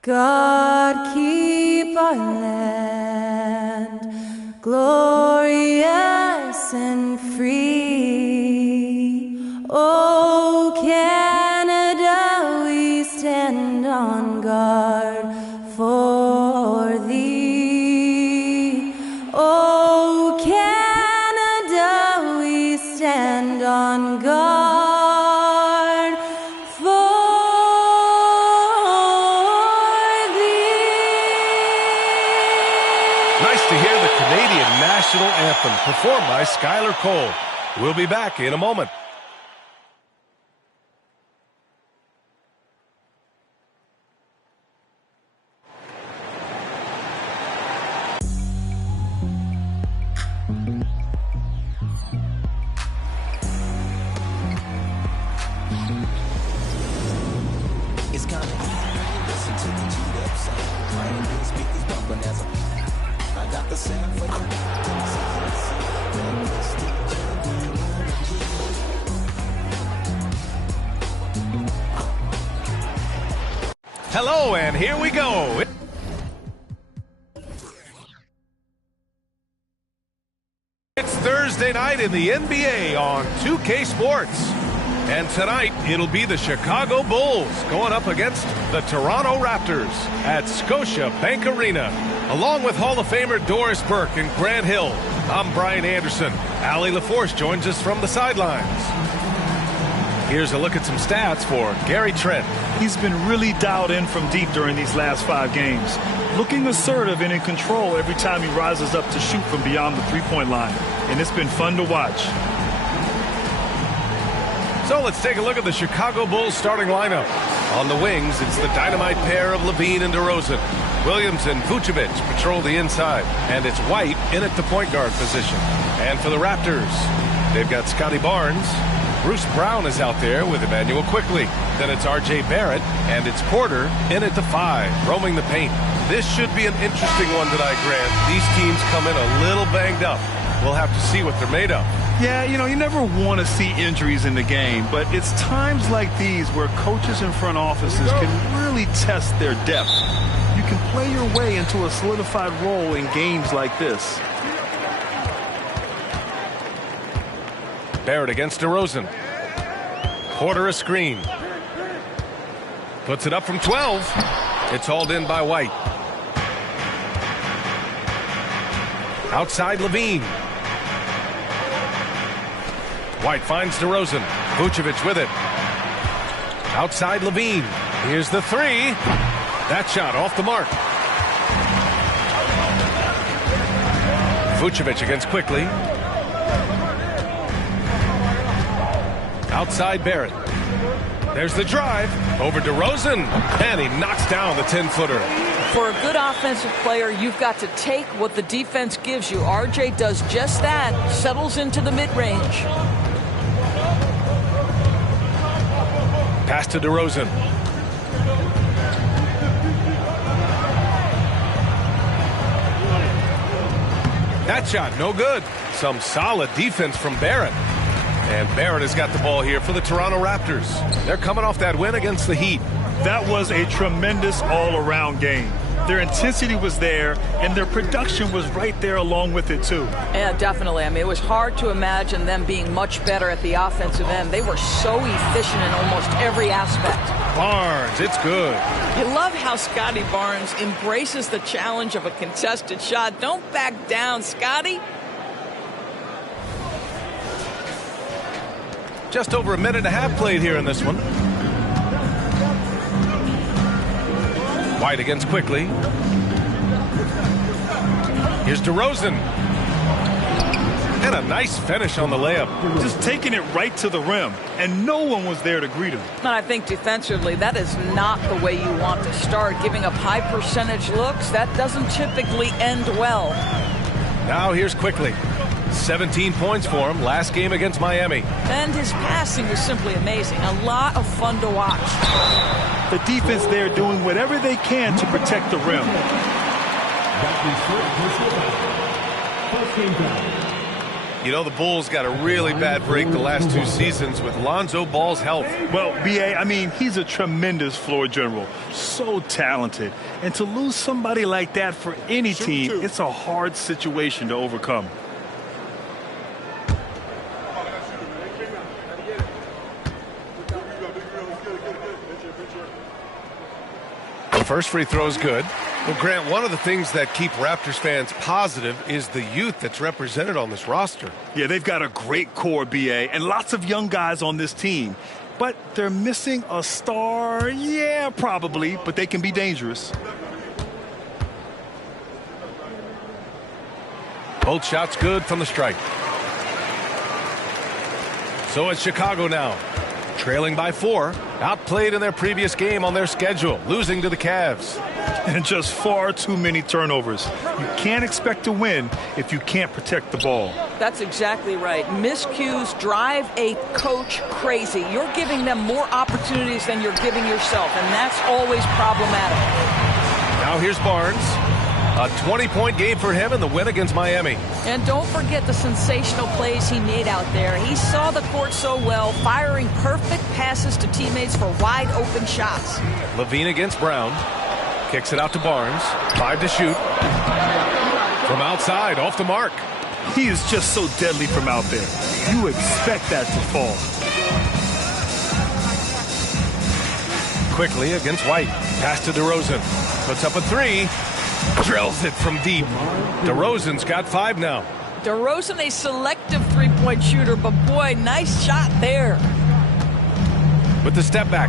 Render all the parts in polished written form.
God keep our land glorious and free. Oh, Canada, we stand on guard for thee. Oh, Canada, we stand on guard for thee. Nice to hear the Canadian national anthem performed by Skylar Cole. We'll be back in a moment. Hello, and here we go. It's Thursday night in the NBA on 2K Sports. And tonight, it'll be the Chicago Bulls going up against the Toronto Raptors at Scotiabank Arena. Along with Hall of Famer Doris Burke and Grant Hill, I'm Brian Anderson. Allie LaForce joins us from the sidelines. Here's a look at some stats for Gary Trent. He's been really dialed in from deep during these last 5 games. Looking assertive and in control every time he rises up to shoot from beyond the three-point line. And it's been fun to watch. So let's take a look at the Chicago Bulls starting lineup. On the wings, it's the dynamite pair of LIVEE and DeRozan. Williams and Vucevic patrol the inside. And it's White in at the point guard position. And for the Raptors, they've got Scotty Barnes. Bruce Brown is out there with Emmanuel Quickley. Then it's R.J. Barrett, and it's Porter in at the 5, roaming the paint. This should be an interesting one tonight, Grant. These teams come in a little banged up. We'll have to see what they're made of. Yeah, you know, you never want to see injuries in the game, but it's times like these where coaches and front offices can really test their depth. You can play your way into a solidified role in games like this. Barrett against DeRozan. Porter a screen. Puts it up from 12. It's hauled in by White. Outside LaVine. White finds DeRozan. Vucevic with it. Outside LaVine. Here's the 3. That shot off the mark. Vucevic against Quickley. Outside Barrett. There's the drive. Over DeRozan. And he knocks down the 10-footer. For a good offensive player, you've got to take what the defense gives you. RJ does just that. Settles into the mid-range. Pass to DeRozan. That shot, no good. Some solid defense from Barrett. And Barrett has got the ball here for the Toronto Raptors. They're coming off that win against the Heat. That was a tremendous all-around game. Their intensity was there, and their production was right there along with it, too. Yeah, definitely. I mean, it was hard to imagine them being much better at the offensive end. They were so efficient in almost every aspect. Barnes, it's good. You love how Scotty Barnes embraces the challenge of a contested shot. Don't back down, Scotty. Just over a minute and a half played here in this one. White against Quickley. Here's DeRozan. And a nice finish on the layup. Just taking it right to the rim, and no one was there to greet him. And I think defensively, that is not the way you want to start. Giving up high percentage looks, that doesn't typically end well. Now here's Quickley. 17 points for him last game against Miami. And his passing was simply amazing. A lot of fun to watch. The defense there doing whatever they can to protect the rim. You know, the Bulls got a really bad break the last 2 seasons with Lonzo Ball's health. Well, B.A., I mean, he's a tremendous floor general. So talented. And to lose somebody like that for any team, it's a hard situation to overcome. The first free throw is good. Well, Grant, one of the things that keep Raptors fans positive is the youth that's represented on this roster. Yeah, they've got a great core, B.A., and lots of young guys on this team. But they're missing a star. Yeah, probably, but they can be dangerous. Both shots good from the stripe. So it's Chicago now, trailing by 4. Outplayed in their previous game on their schedule, losing to the Cavs. And just far too many turnovers. You can't expect to win if you can't protect the ball. That's exactly right. Miscues drive a coach crazy. You're giving them more opportunities than you're giving yourself, and that's always problematic. Now here's Barnes. A 20-point game for him in the win against Miami. And don't forget the sensational plays he made out there. He saw the court so well, firing perfect passes to teammates for wide-open shots. LIVEE against Brown. Kicks it out to Barnes. 5 to shoot. From outside, off the mark. He is just so deadly from out there. You expect that to fall. Quickly against White. Pass to DeRozan. Puts up a 3. Drills it from deep. DeRozan's got 5 now. DeRozan, a selective three-point shooter, but boy, nice shot there. With the step back.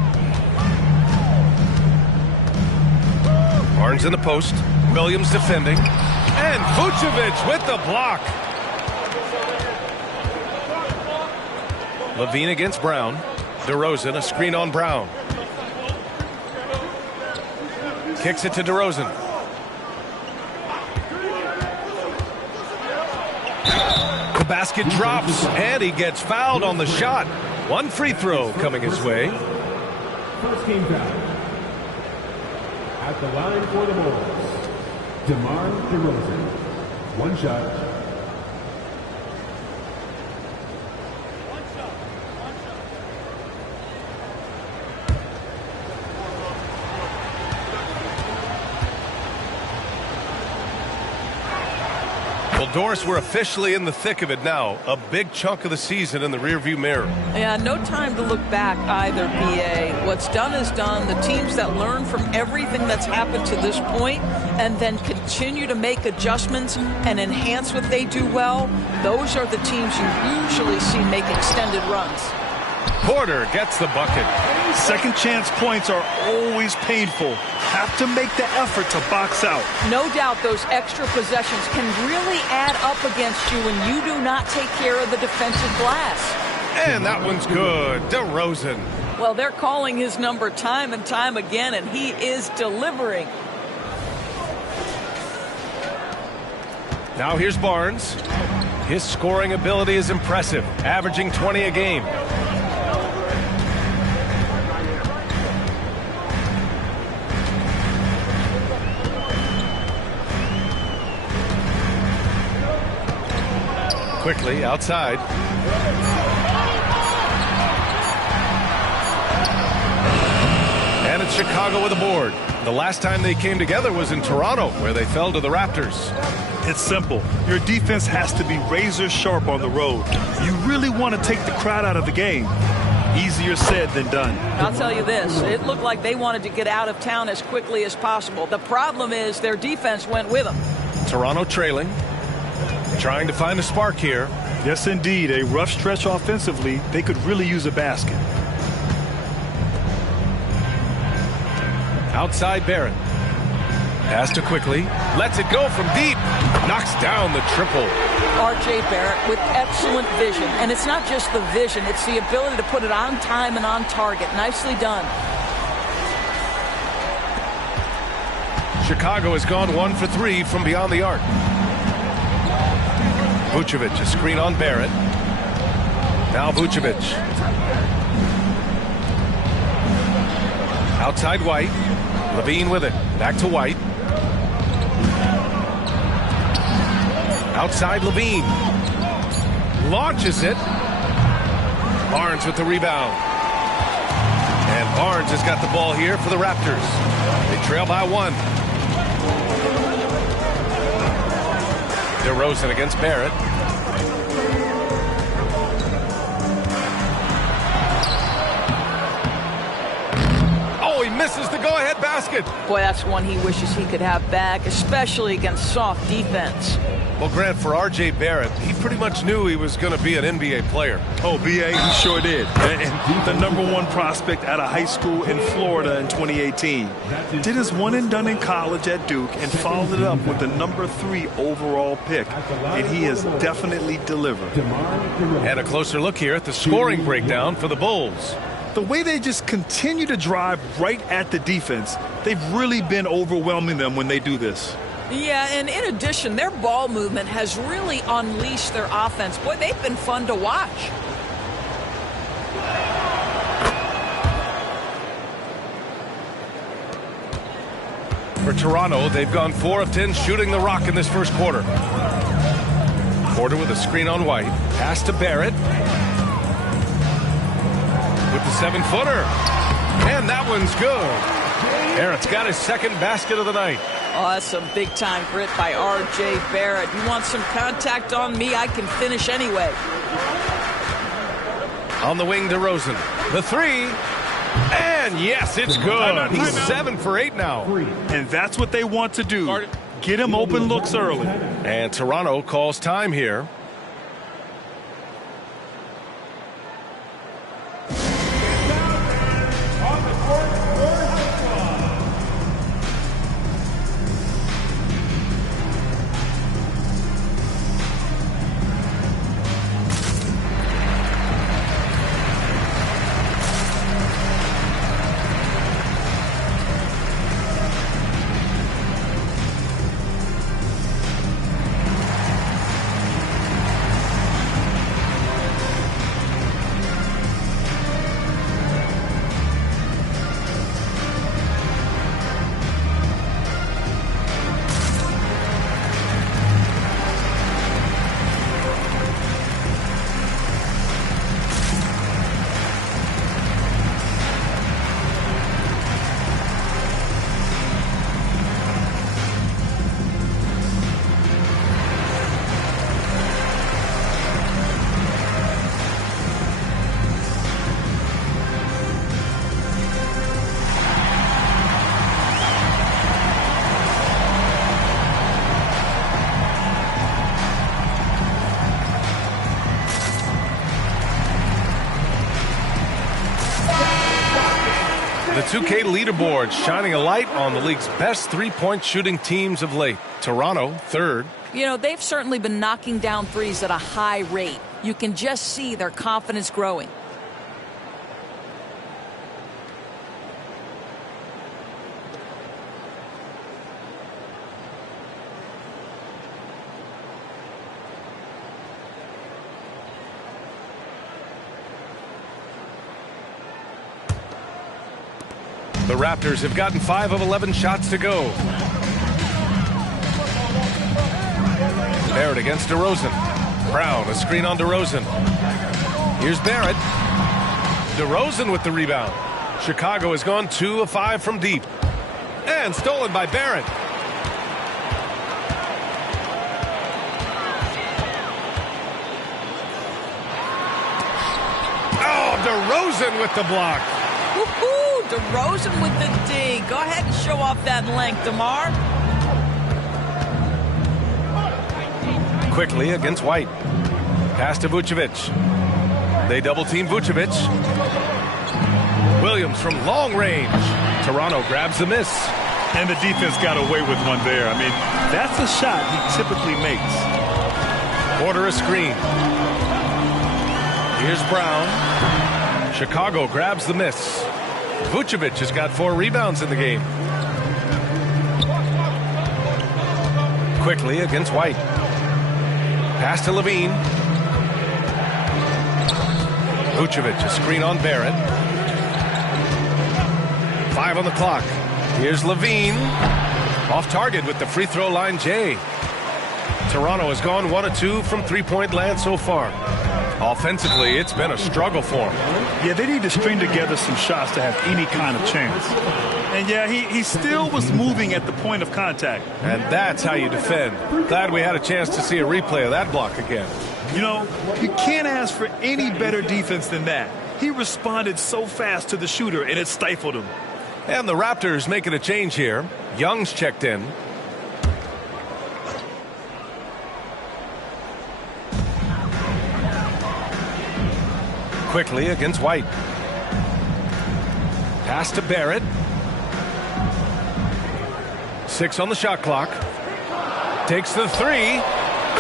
Barnes in the post. Williams defending. And Vucevic with the block. LIVEE against Brown. DeRozan, a screen on Brown. Kicks it to DeRozan. The basket drops, and he gets fouled on the shot. 1 free throw coming his way. First team foul. At the line for the Bulls, DeMar DeRozan. 1 shot. Well, Doris, we're officially in the thick of it now. A big chunk of the season in the rearview mirror. Yeah, no time to look back either, BA. What's done is done. The teams that learn from everything that's happened to this point and then continue to make adjustments and enhance what they do well, those are the teams you usually see make extended runs. Porter gets the bucket. Second chance points are always painful. Have to make the effort to box out. No doubt those extra possessions can really add up against you when you do not take care of the defensive glass. And that one's good. DeRozan. Well, they're calling his number time and time again, and he is delivering. Now here's Barnes. His scoring ability is impressive, averaging 20 a game. Quickly outside. And it's Chicago with a board. The last time they came together was in Toronto, where they fell to the Raptors. It's simple. Your defense has to be razor sharp on the road. You really want to take the crowd out of the game. Easier said than done. I'll tell you this, it looked like they wanted to get out of town as quickly as possible. The problem is their defense went with them. Toronto trailing. Trying to find a spark here. Yes, indeed. A rough stretch offensively. They could really use a basket. Outside Barrett. Pass to Quickly. Lets it go from deep. Knocks down the triple. R.J. Barrett with excellent vision. And it's not just the vision. It's the ability to put it on time and on target. Nicely done. Chicago has gone 1 for 3 from beyond the arc. Vucevic, a screen on Barrett. Now Vucevic. Outside White. LIVEE with it. Back to White. Outside LIVEE. Launches it. Barnes with the rebound. And Barnes has got the ball here for the Raptors. They trail by 1. DeRozan against Barrett. Oh, he misses the go-ahead basket. Boy, that's one he wishes he could have back, especially against soft defense. Well, Grant, for R.J. Barrett, he pretty much knew he was going to be an NBA player. Oh, B.A., he sure did. And the #1 prospect out of high school in Florida in 2018. Did his one and done in college at Duke and followed it up with the #3 overall pick. And he has definitely delivered. And a closer look here at the scoring breakdown for the Bulls. The way they just continue to drive right at the defense, they've really been overwhelming them when they do this. Yeah, and in addition, their ball movement has really unleashed their offense. Boy, they've been fun to watch. For Toronto, they've gone 4 of 10 shooting the rock in this first quarter. Porter with a screen on White. Pass to Barrett. With the 7-footer. And that one's good. Barrett's got his second basket of the night. Oh, that's some big-time grit by R.J. Barrett. You want some contact on me, I can finish anyway. On the wing, DeRozan. The 3. And yes, it's good. He's 7 for 8 now. And that's what they want to do. Get him open looks early. And Toronto calls time here. The 2K leaderboard shining a light on the league's best three-point shooting teams of late. Toronto, 3rd. You know, they've certainly been knocking down threes at a high rate. You can just see their confidence growing. The Raptors have gotten 5 of 11 shots to go. Barrett against DeRozan. Brown, a screen on DeRozan. Here's Barrett. DeRozan with the rebound. Chicago has gone 2 of 5 from deep. And stolen by Barrett. Oh, DeRozan with the block. Woohoo! DeRozan with the D. Go ahead and show off that length, DeMar. Quickly against White. Pass to Vucevic. They double-team Vucevic. Williams from long range. Toronto grabs the miss. And the defense got away with one there. I mean, that's a shot he typically makes. Porter a screen. Here's Brown. Chicago grabs the miss. Vucevic has got 4 rebounds in the game. Quickly against White. Pass to LIVEE. Vucevic, a screen on Barrett. 5 on the clock. Here's LIVEE. Off target with the free throw line, Jay. Toronto has gone 1 of 2 from three-point land so far. Offensively, it's been a struggle for them. Yeah, they need to string together some shots to have any kind of chance. And yeah, he still was moving at the point of contact. And that's how you defend. Glad we had a chance to see a replay of that block again. You know, you can't ask for any better defense than that. He responded so fast to the shooter, and it stifled him. And the Raptors making a change here. Young's checked in. Quickly against White. Pass to Barrett. 6 on the shot clock. Takes the 3.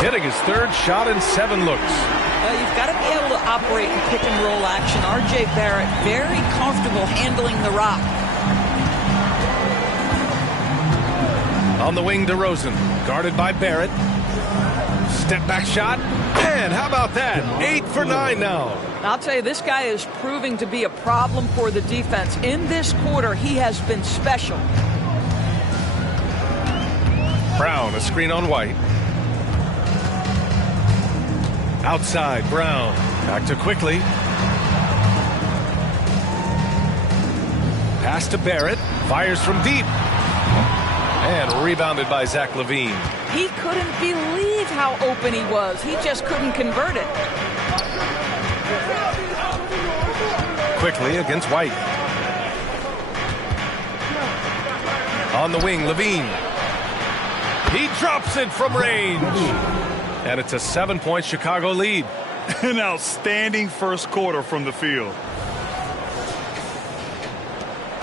Hitting his third shot in 7 looks. You've got to be able to operate in pick and roll action. R.J. Barrett very comfortable handling the rock. On the wing, DeRozan. Guarded by Barrett. Step back shot. And how about that? 8 for 9 now. I'll tell you, this guy is proving to be a problem for the defense. In this quarter, he has been special. Brown, a screen on White. Outside, Brown. Back to Quickly. Pass to Barrett. Fires from deep. And rebounded by Zach LIVEE. He couldn't believe how open he was. He just couldn't convert it. Quickly against White. On the wing, LIVEE. He drops it from range. And it's a 7-point Chicago lead. An outstanding first quarter from the field.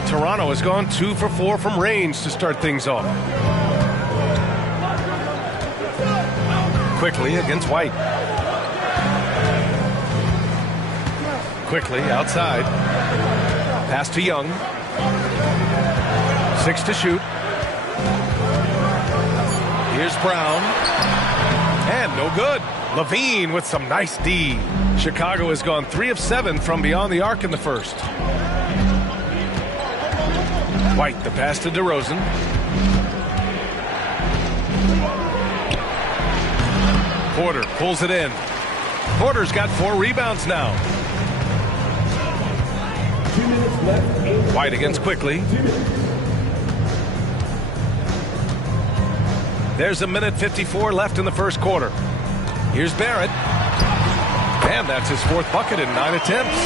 Toronto has gone 2 for 4 from range to start things off. Quickly against White. Quickly outside. Pass to Young. 6 to shoot. Here's Brown. And no good. LIVEE with some nice D. Chicago has gone 3 of 7 from beyond the arc in the first. White, the pass to DeRozan. Porter pulls it in. Porter's got 4 rebounds now. 2 minutes left. White against Quickly. There's a minute 54 left in the first quarter. Here's Barrett. And that's his 4th bucket in 9 attempts.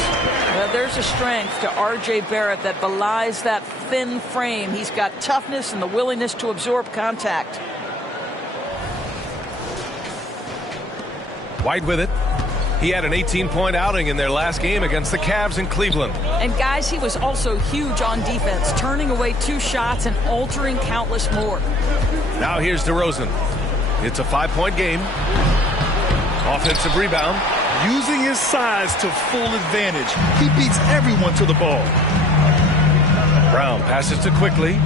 Well, there's a strength to R.J. Barrett that belies that thin frame. He's got toughness and the willingness to absorb contact. White with it. He had an 18-point outing in their last game against the Cavs in Cleveland. And guys, he was also huge on defense, turning away 2 shots and altering countless more. Now here's DeRozan. It's a 5-point game. Offensive rebound. Using his size to full advantage. He beats everyone to the ball. Brown passes to Quickly.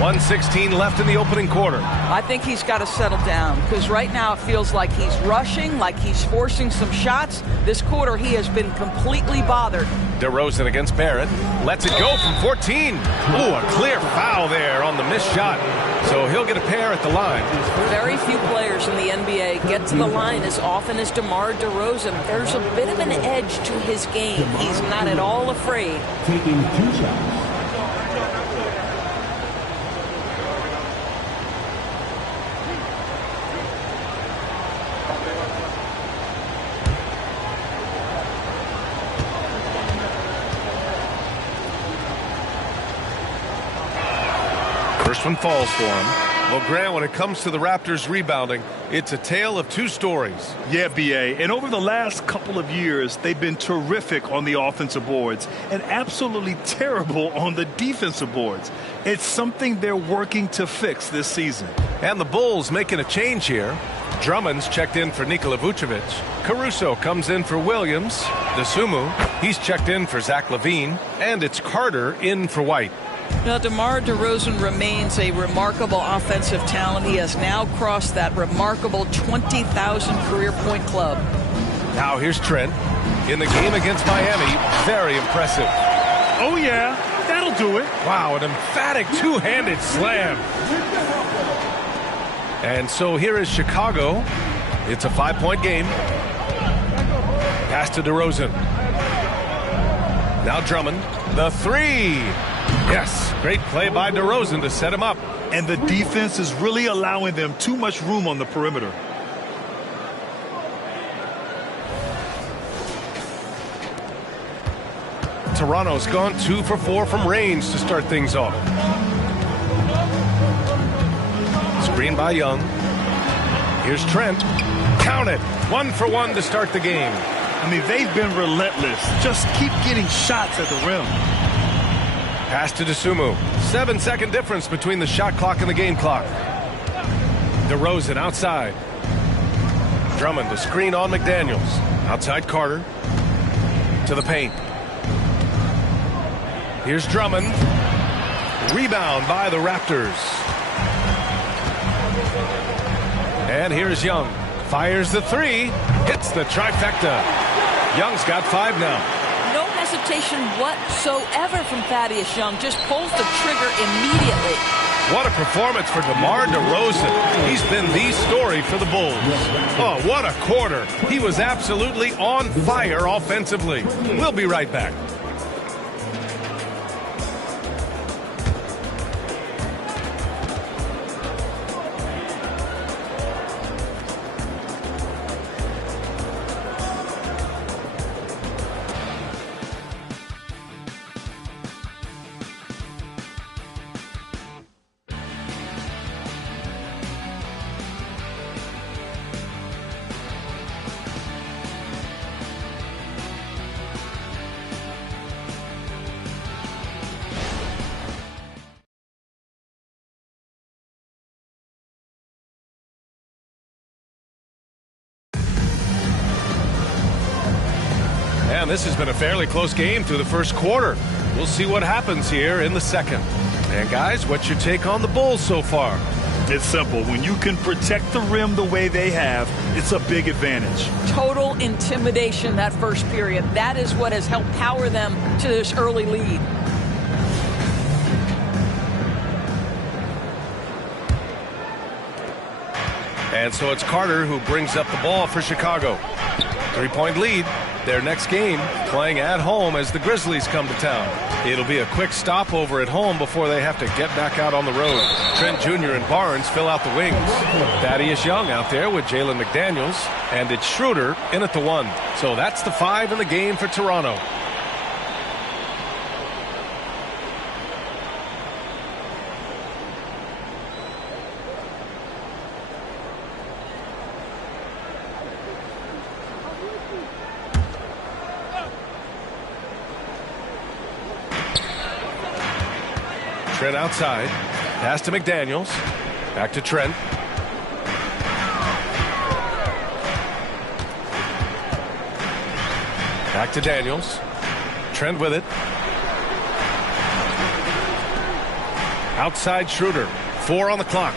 1:16 left in the opening quarter. I think he's got to settle down because right now it feels like he's rushing, like he's forcing some shots. This quarter he has been completely bothered. DeRozan against Barrett. Lets it go from 14. Ooh, a clear foul there on the missed shot. So he'll get a pair at the line. Very few players in the NBA get to the line as often as DeMar DeRozan. There's a bit of an edge to his game. He's not at all afraid. Taking 2 shots. First one falls for him. Well, Grant, when it comes to the Raptors rebounding, it's a tale of 2 stories. Yeah, B.A. And over the last couple of years, they've been terrific on the offensive boards and absolutely terrible on the defensive boards. It's something they're working to fix this season. And the Bulls making a change here. Drummond's checked in for Nikola Vucevic. Caruso comes in for Williams. DeSumo, he's checked in for Zach LIVEE. And it's Carter in for White. Now, DeMar DeRozan remains a remarkable offensive talent. He has now crossed that remarkable 20,000 career point club. Now here's Trent. In the game against Miami, very impressive. Oh, yeah. That That'll do it. Wow, an emphatic two-handed slam. And so here is Chicago. It's a 5-point game. Pass to DeRozan. Now Drummond. The three. Yes, great play by DeRozan to set him up. And the defense is really allowing them too much room on the perimeter. Toronto's gone 2 for 4 from range to start things off. Screen by Young. Here's Trent. Count it. 1 for 1 to start the game. I mean, they've been relentless. Just keep getting shots at the rim. Pass to Dosunmu. 7-second difference between the shot clock and the game clock. DeRozan outside. Drummond to screen on McDaniels. Outside Carter. To the paint. Here's Drummond. Rebound by the Raptors. And here's Young. Fires the three. Hits the trifecta. Young's got 5 now. No hesitation whatsoever from Thaddeus Young. Just pulls the trigger immediately. What a performance for DeMar DeRozan. He's been the story for the Bulls. Oh, what a quarter. He was absolutely on fire offensively. We'll be right back. And this has been a fairly close game through the first quarter. We'll see what happens here in the second. And guys, what's your take on the Bulls so far? It's simple. When you can protect the rim the way they have, it's a big advantage. Total intimidation that first period. That is what has helped power them to this early lead. And so it's Carter who brings up the ball for Chicago. 3-point lead. Their next game playing at home as the Grizzlies come to town. It'll be a quick stopover at home before they have to get back out on the road. Trent Jr. and Barnes fill out the wings. Thaddeus Young out there with Jalen McDaniels. And it's Schroeder in at the 1. So that's the 5 in the game for Toronto. Trent outside. Pass to McDaniels. Back to Trent. Back to Daniels. Trent with it. Outside Schroeder. 4 on the clock.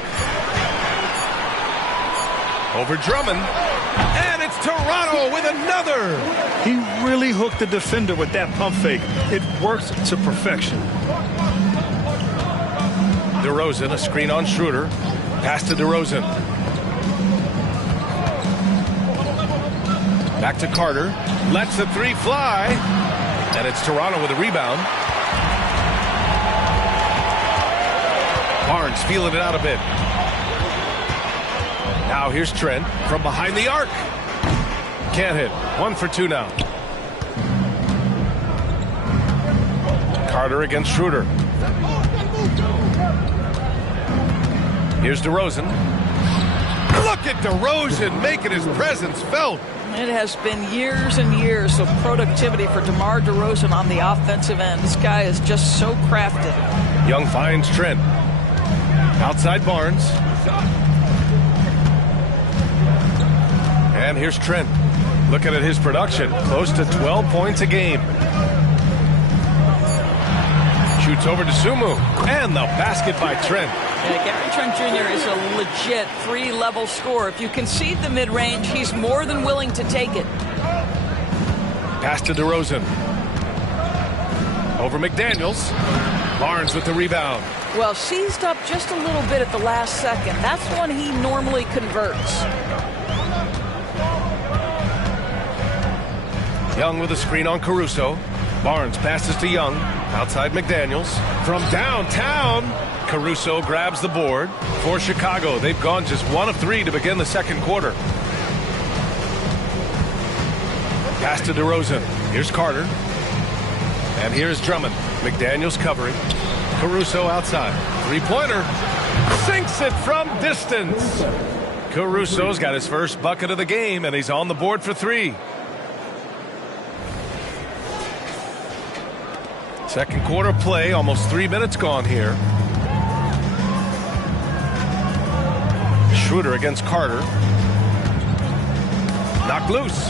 Over Drummond. And it's Toronto with another. He really hooked the defender with that pump fake. It works to perfection. DeRozan, a screen on Schroeder. Pass to DeRozan. Back to Carter. Lets the 3 fly. And it's Toronto with a rebound. Barnes feeling it out a bit. Now here's Trent from behind the arc. Can't hit. 1 for 2 now. Carter against Schroeder. Here's DeRozan. Look at DeRozan making his presence felt. It has been years and years of productivity for DeMar DeRozan on the offensive end. This guy is just so crafted. Young finds Trent. Outside Barnes. And here's Trent. Looking at his production, close to 12 points a game. Shoots over to Dosunmu. And the basket by Trent. Yeah, Gary Trent Jr. is a legit 3-level scorer. If you concede the mid-range, he's more than willing to take it. Pass to DeRozan. Over McDaniels. Barnes with the rebound. Well, seized up just a little bit at the last second. That's when he normally converts. Young with a screen on Caruso. Barnes passes to Young. Outside McDaniels. From downtown, Caruso grabs the board for Chicago. They've gone just 1 of 3 to begin the second quarter. Pass to DeRozan. Here's Carter. And here's Drummond. McDaniels covering. Caruso outside. Three-pointer. Sinks it from distance. Caruso's got his first bucket of the game, and he's on the board for 3. Second quarter play, almost 3 minutes gone here. Schroeder against Carter. Knocked loose.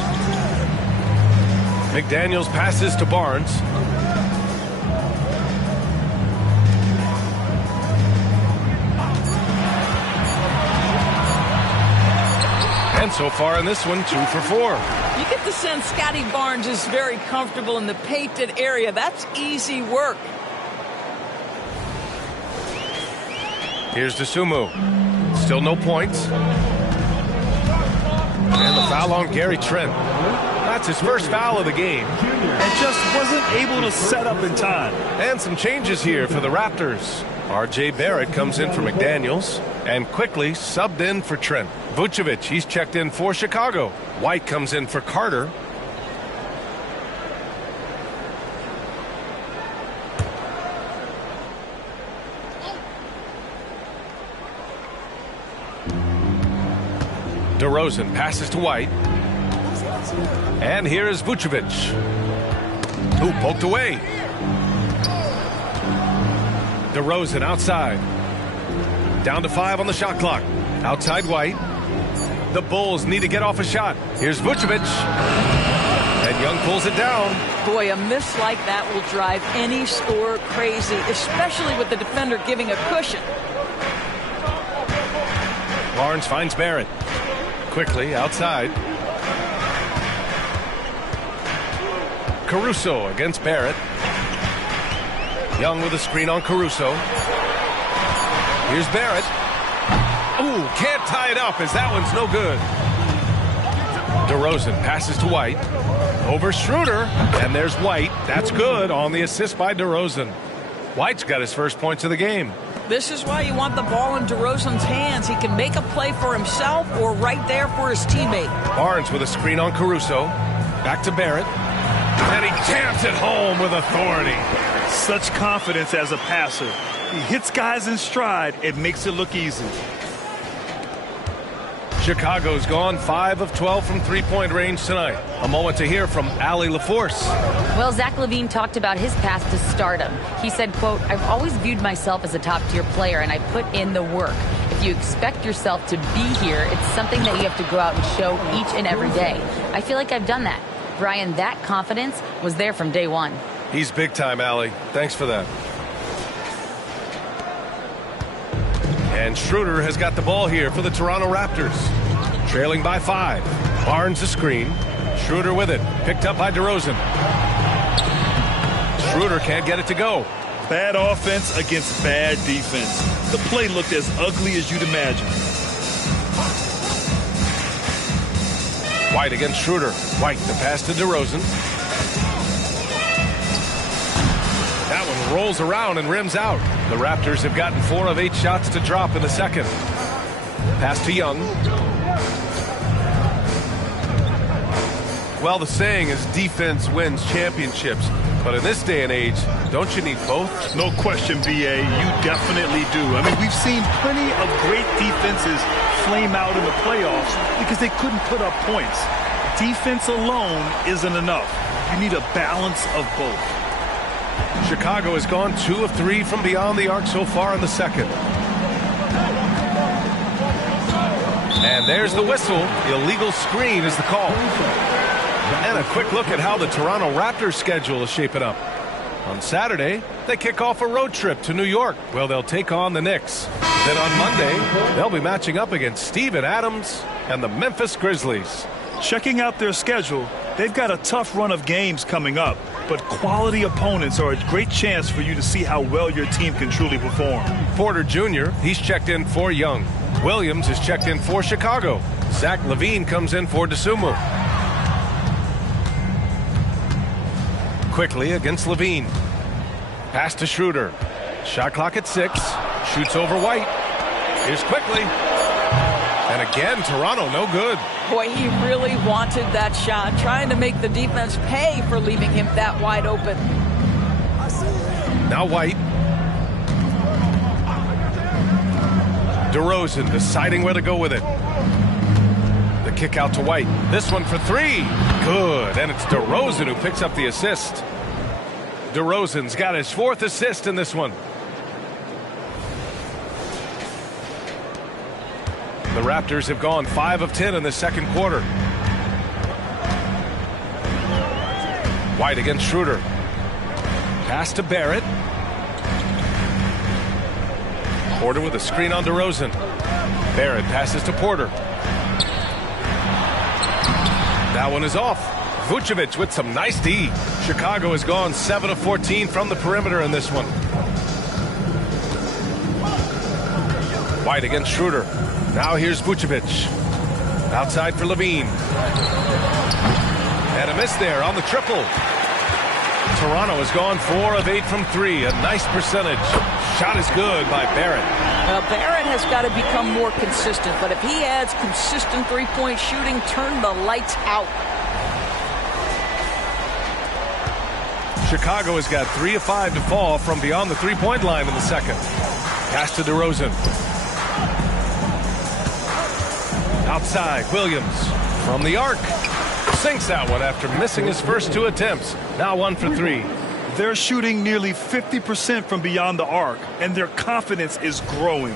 McDaniels passes to Barnes. And so far in this one, 2 for 4. You get the sense Scotty Barnes is very comfortable in the painted area. That's easy work. Here's DeSumo. Still no points. And the foul on Gary Trent. That's his first foul of the game. And just wasn't able to set up in time. And some changes here for the Raptors. R.J. Barrett comes in for McDaniels and quickly subbed in for Trent. Vucevic, he's checked in for Chicago. White comes in for Carter. DeRozan passes to White. And here is Vucevic, who poked away. DeRozan outside. Down to 5 on the shot clock. Outside White. The Bulls need to get off a shot. Here's Vucevic. And Young pulls it down. Boy, a miss like that will drive any scorer crazy, especially with the defender giving a cushion. Barnes finds Barrett. Quickly outside. Caruso against Barrett. Young with a screen on Caruso. Here's Barrett. Ooh, can't tie it up as that one's no good. DeRozan passes to White. Over Schroeder. And there's White. That's good on the assist by DeRozan. White's got his first points of the game. This is why you want the ball in DeRozan's hands. He can make a play for himself or right there for his teammate. Barnes with a screen on Caruso. Back to Barrett. And he jams it home with authority. Such confidence as a passer. He hits guys in stride. It makes it look easy. Chicago's gone 5 of 12 from three-point range tonight. A moment to hear from Allie LaForce. Well, Zach LaVine talked about his path to stardom. He said, quote, "I've always viewed myself as a top-tier player, and I put in the work. If you expect yourself to be here, it's something that you have to go out and show each and every day. I feel like I've done that." Brian, that confidence was there from day one. He's big time, Allie. Thanks for that. And Schroeder has got the ball here for the Toronto Raptors. Trailing by 5. Barnes the screen. Schroeder with it. Picked up by DeRozan. Schroeder can't get it to go. Bad offense against bad defense. The play looked as ugly as you'd imagine. White against Schroeder. White, the pass to DeRozan. That one rolls around and rims out. The Raptors have gotten 4 of 8 shots to drop in the second. Pass to Young. Well, the saying is defense wins championships. But in this day and age, don't you need both? No question, B.A. You definitely do. I mean, we've seen plenty of great defenses flame out in the playoffs because they couldn't put up points. Defense alone isn't enough. You need a balance of both. Chicago has gone 2 of 3 from beyond the arc so far in the second. And there's the whistle. Illegal screen is the call. And a quick look at how the Toronto Raptors schedule is shaping up. On Saturday, they kick off a road trip to New York. Well, they'll take on the Knicks. Then on Monday, they'll be matching up against Steven Adams and the Memphis Grizzlies. Checking out their schedule, They've got a tough run of games coming up, but quality opponents are a great chance for you to see how well your team can truly perform. Porter Jr., he's checked in for Young. Williams is checked in for Chicago. Zach LaVine comes in for DeSumo. Quickly against LaVine. Pass to Schroeder. Shot clock at 6. Shoots over White. Here's Quickly. And again, Toronto, no good. Boy, he really wanted that shot, trying to make the defense pay for leaving him that wide open. Now White. DeRozan deciding where to go with it. The kick out to White. This one for 3. Good. And it's DeRozan who picks up the assist. DeRozan's got his 4th assist in this one. The Raptors have gone 5 of 10 in the second quarter. White against Schroeder. Pass to Barrett. Porter with a screen on DeRozan. Barrett passes to Porter. That one is off. Vucevic with some nice D. Chicago has gone 7 of 14 from the perimeter in this one. White against Schroeder. Now here's Vucevic. Outside for LaVine. And a miss there on the triple. Toronto has gone 4 of 8 from 3. A nice percentage. Shot is good by Barrett. Well, Barrett has got to become more consistent, but if he adds consistent three-point shooting, turn the lights out. Chicago has got 3 of 5 to fall from beyond the three-point line in the second. Pass to DeRozan. Outside, Williams from the arc. Sinks that one after missing his first 2 attempts. Now 1 for 3. They're shooting nearly 50% from beyond the arc, and their confidence is growing.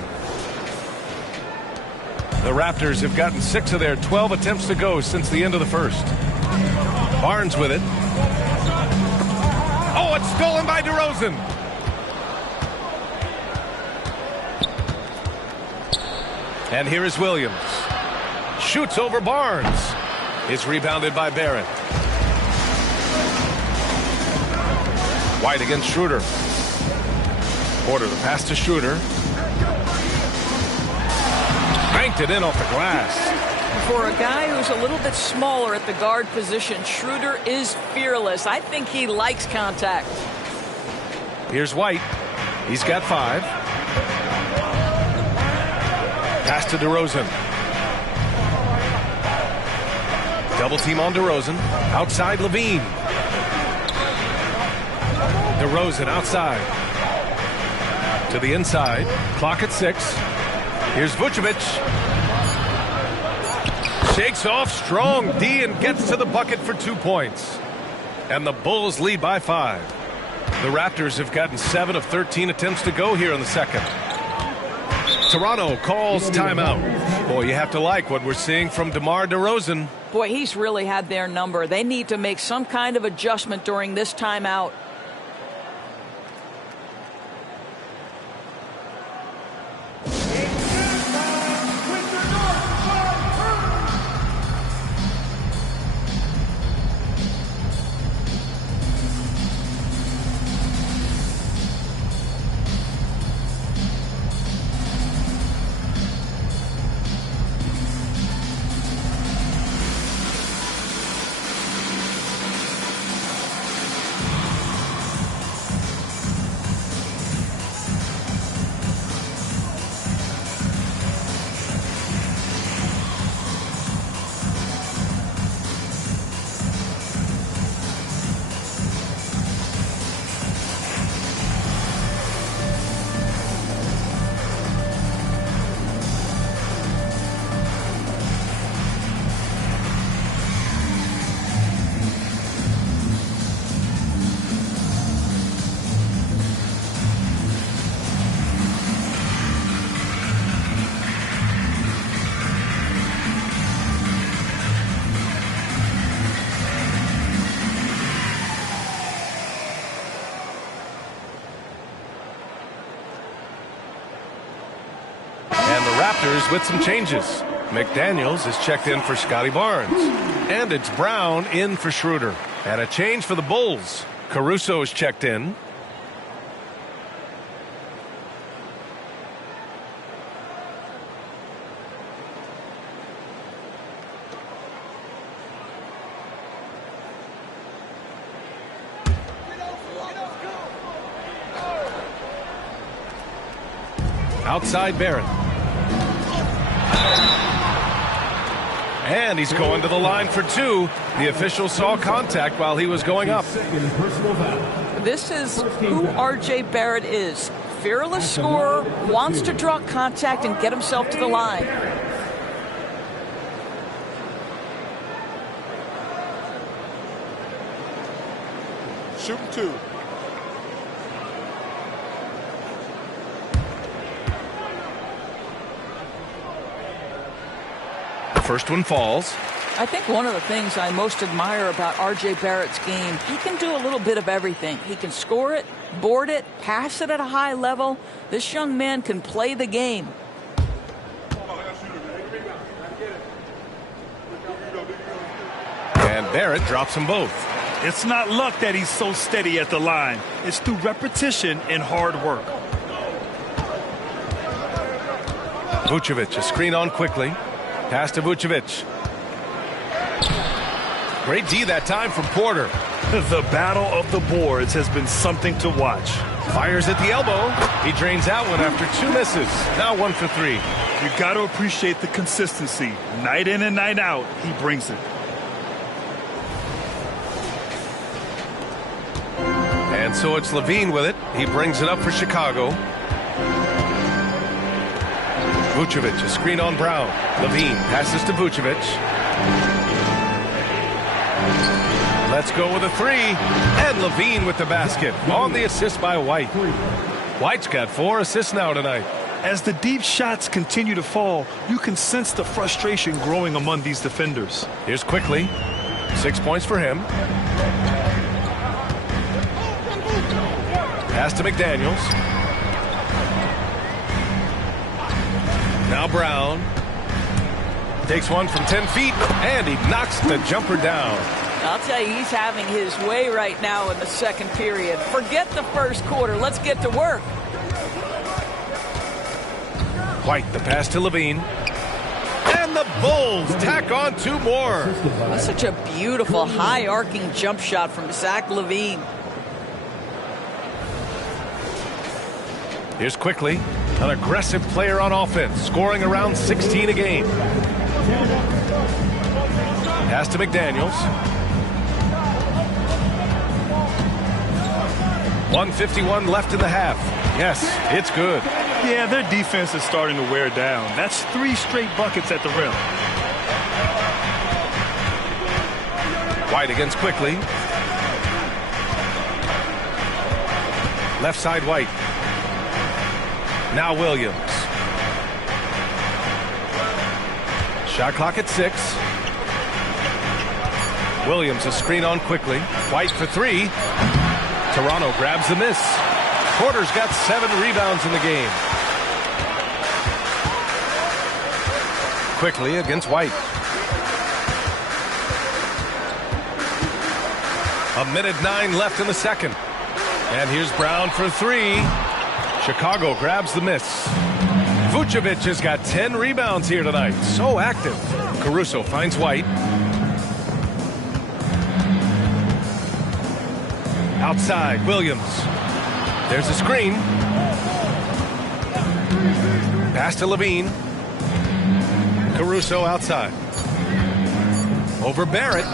The Raptors have gotten 6 of their 12 attempts to go since the end of the first. Barnes with it. Oh, it's stolen by DeRozan. And here is Williams. Shoots over Barnes. It's rebounded by Barrett. White against Schroeder. Porter, the pass to Schroeder. Banked it in off the glass. For a guy who's a little bit smaller at the guard position, Schroeder is fearless. I think he likes contact. Here's White. He's got 5. Pass to DeRozan. Double team on DeRozan. Outside LaVine. DeRozan outside. To the inside. Clock at 6. Here's Vucevic. Shakes off strong D and gets to the bucket for 2 points. And the Bulls lead by 5. The Raptors have gotten 7 of 13 attempts to go here in the second. Toronto calls timeout. Boy, you have to like what we're seeing from DeMar DeRozan. Boy, he's really had their number. They need to make some kind of adjustment during this timeout. Raptors with some changes. McDaniels is checked in for Scotty Barnes. And it's Brown in for Schroeder. And a change for the Bulls. Caruso is checked in. Outside Barrett. And he's going to the line for two. The official saw contact while he was going up. This is who R.J. Barrett is. Fearless scorer, wants to draw contact and get himself to the line. Shooting two. First one falls. I think one of the things I most admire about R.J. Barrett's game, he can do a little bit of everything. He can score it, board it, pass it at a high level. This young man can play the game. And Barrett drops them both. It's not luck that he's so steady at the line. It's through repetition and hard work. Vucevic, a screen on quickly. Pass to Vucevic. Great D that time from Porter. The battle of the boards has been something to watch. Fires at the elbow. He drains that one after two misses. Now 1 for 3. You got to appreciate the consistency. Night in and night out, he brings it. And so it's LIVEE with it. He brings it up for Chicago. Vucevic, a screen on Brown. LIVEE passes to Vucevic. Let's go with a three. And LIVEE with the basket. On the assist by White. White's got 4 assists now tonight. As the deep shots continue to fall, you can sense the frustration growing among these defenders. Here's Quickly. 6 points for him. Pass to McDaniels. Now Brown takes one from 10 feet, and he knocks the jumper down. I'll tell you, he's having his way right now in the second period. Forget the first quarter. Let's get to work. White, the pass to LIVEE. And the Bulls tack on 2 more. That's such a beautiful, high-arcing jump shot from Zach LIVEE. Here's Quickly, an aggressive player on offense, scoring around 16 a game. Pass to McDaniels. 1:51 left in the half. Yes, it's good. Yeah, their defense is starting to wear down. That's 3 straight buckets at the rim. White against Quickly. Left side White. Now Williams. Shot clock at 6. Williams a screen on Quickly. White for 3. Toronto grabs the miss. Porter's got 7 rebounds in the game. Quickly against White. A minute 9 left in the second. And here's Brown for 3. Chicago grabs the miss. Vucevic has got 10 rebounds here tonight. So active. Caruso finds White. Outside, Williams. There's a screen. Pass to LIVEE. Caruso outside. Over Barrett.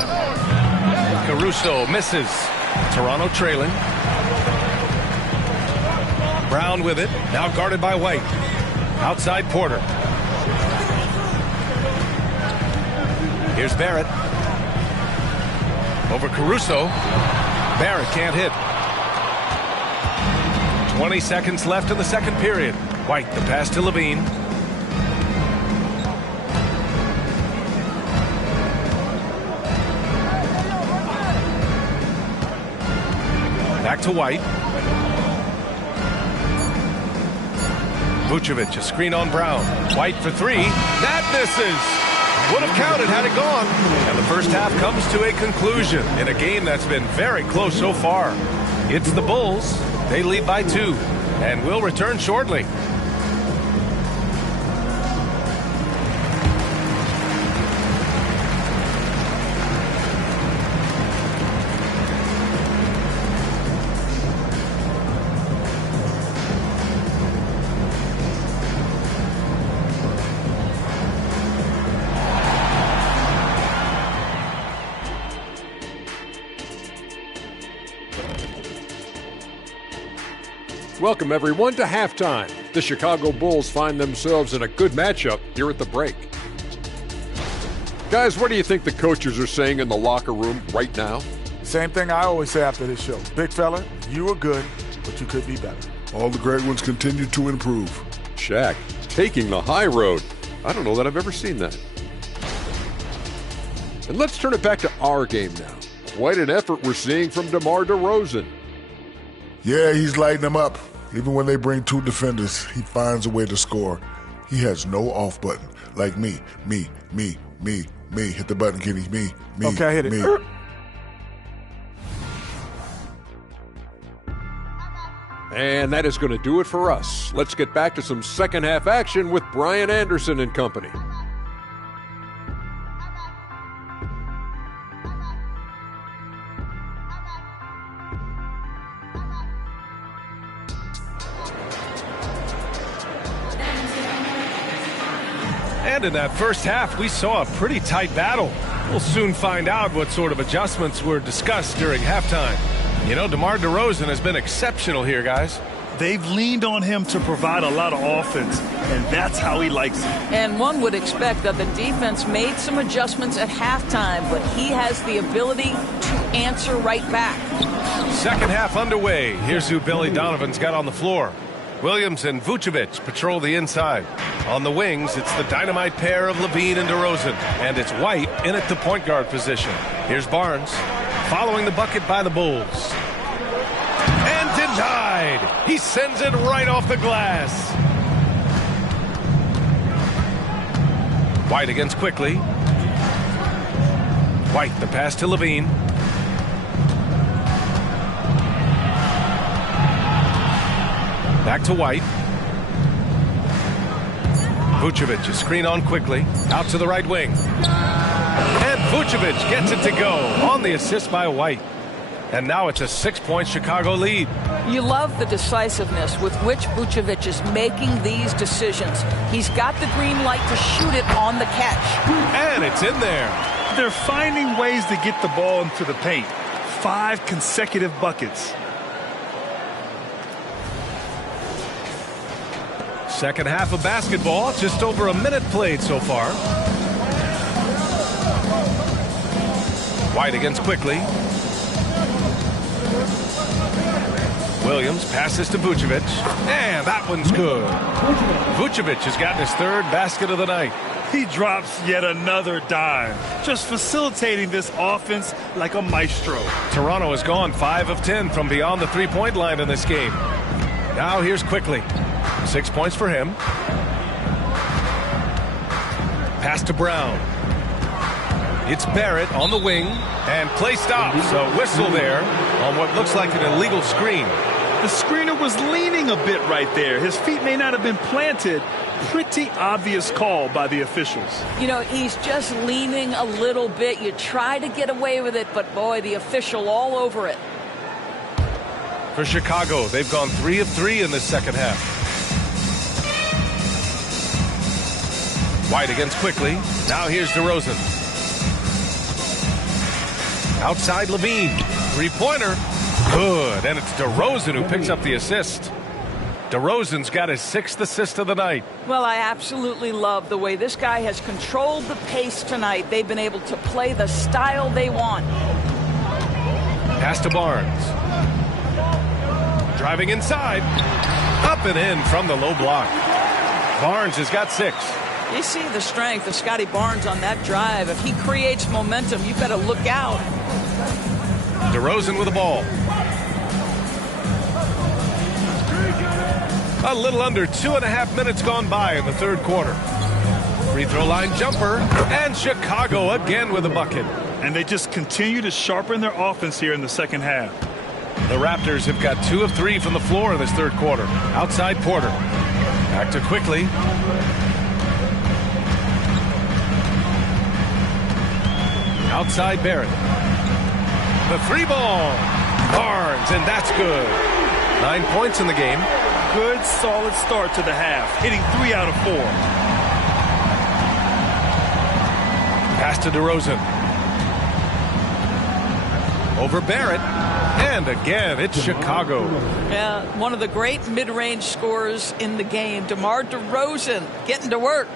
Caruso misses. Toronto trailing. Brown with it. Now guarded by White. Outside Porter. Here's Barrett. Over Caruso. Barrett can't hit. 20 seconds left in the second period. White, the pass to LIVEE. Back to White. Vucevic, a screen on Brown. White for 3. That misses. Would have counted had it gone. And the first half comes to a conclusion in a game that's been very close so far. It's the Bulls. They lead by 2. And will return shortly. Welcome, everyone, to halftime. The Chicago Bulls find themselves in a good matchup here at the break. Guys, what do you think the coaches are saying in the locker room right now? Same thing I always say after this show. Big fella, you were good, but you could be better. All the great ones continue to improve. Shaq, taking the high road. I don't know that I've ever seen that. And let's turn it back to our game now. Quite an effort we're seeing from DeMar DeRozan. Yeah, he's lighting them up. Even when they bring 2 defenders, he finds a way to score. He has no off button. Like me. Hit the button, kitty. Me. Okay, I hit it. Me. And that is going to do it for us. Let's get back to some second half action with Brian Anderson and company. And in that first half, we saw a pretty tight battle. We'll soon find out what sort of adjustments were discussed during halftime. You know, DeMar DeRozan has been exceptional here, guys. They've leaned on him to provide a lot of offense, and that's how he likes it. And one would expect that the defense made some adjustments at halftime, but he has the ability to answer right back. Second half underway. Here's who Billy Donovan's got on the floor. Williams and Vucevic patrol the inside. On the wings, it's the dynamite pair of LIVEE and DeRozan. And it's White in at the point guard position. Here's Barnes, following the bucket by the Bulls. And denied! He sends it right off the glass. White against quickly. White, the pass to LIVEE. Back to White. Vucevic, a screen on quickly. Out to the right wing. And Vucevic gets it to go on the assist by White. And now it's a 6-point Chicago lead. You love the decisiveness with which Vucevic is making these decisions. He's got the green light to shoot it on the catch. And it's in there. They're finding ways to get the ball into the paint. 5 consecutive buckets. Second half of basketball, just over a minute played so far. White against quickly. Williams passes to Vucevic, and that one's good. Vucevic has gotten his 3rd basket of the night. He drops yet another dime, just facilitating this offense like a maestro. Toronto has gone 5 of 10 from beyond the 3-point line in this game. Now here's quickly. 6 points for him. Pass to Brown. It's Barrett on the wing, and play stops. A whistle there on what looks like an illegal screen. The screener was leaning a bit right there. His feet may not have been planted. Pretty obvious call by the officials. You know, he's just leaning a little bit. You try to get away with it, but boy, the official all over it. For Chicago, they've gone 3 of 3 in this second half. White against quickly. Now here's DeRozan. Outside LIVEE. 3-pointer. Good. And it's DeRozan who picks up the assist. DeRozan's got his 6th assist of the night. Well, I absolutely love the way this guy has controlled the pace tonight. They've been able to play the style they want. Pass to Barnes. Driving inside. Up and in from the low block. Barnes has got 6. You see the strength of Scotty Barnes on that drive. If he creates momentum, you better look out. DeRozan with the ball. A little under 2.5 minutes gone by in the 3rd quarter. Free throw line jumper, and Chicago again with a bucket. And they just continue to sharpen their offense here in the second half. The Raptors have got 2 of 3 from the floor in this third quarter. Outside Porter. Back to Quickly. Outside Barrett. The 3-ball. Barnes, and that's good. 9 points in the game. Good, solid start to the half, hitting 3 out of 4. Pass to DeRozan. Over Barrett. And again, it's Chicago. Yeah, one of the great mid-range scorers in the game, DeMar DeRozan, getting to work.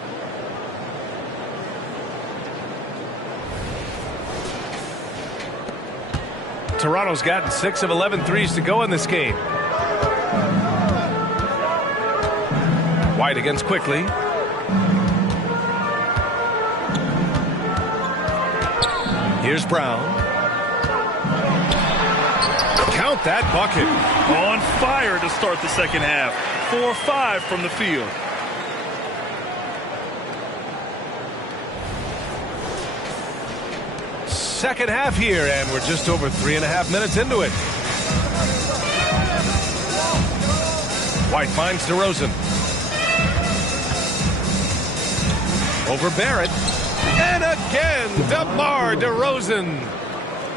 Toronto's gotten 6 of 11 threes to go in this game. White against Quickly. Here's Brown. Count that bucket. On fire to start the second half. 4-5 from the field. Second half here, and we're just over 3.5 minutes into it. White finds DeRozan. Over Barrett. And again, DeMar DeRozan.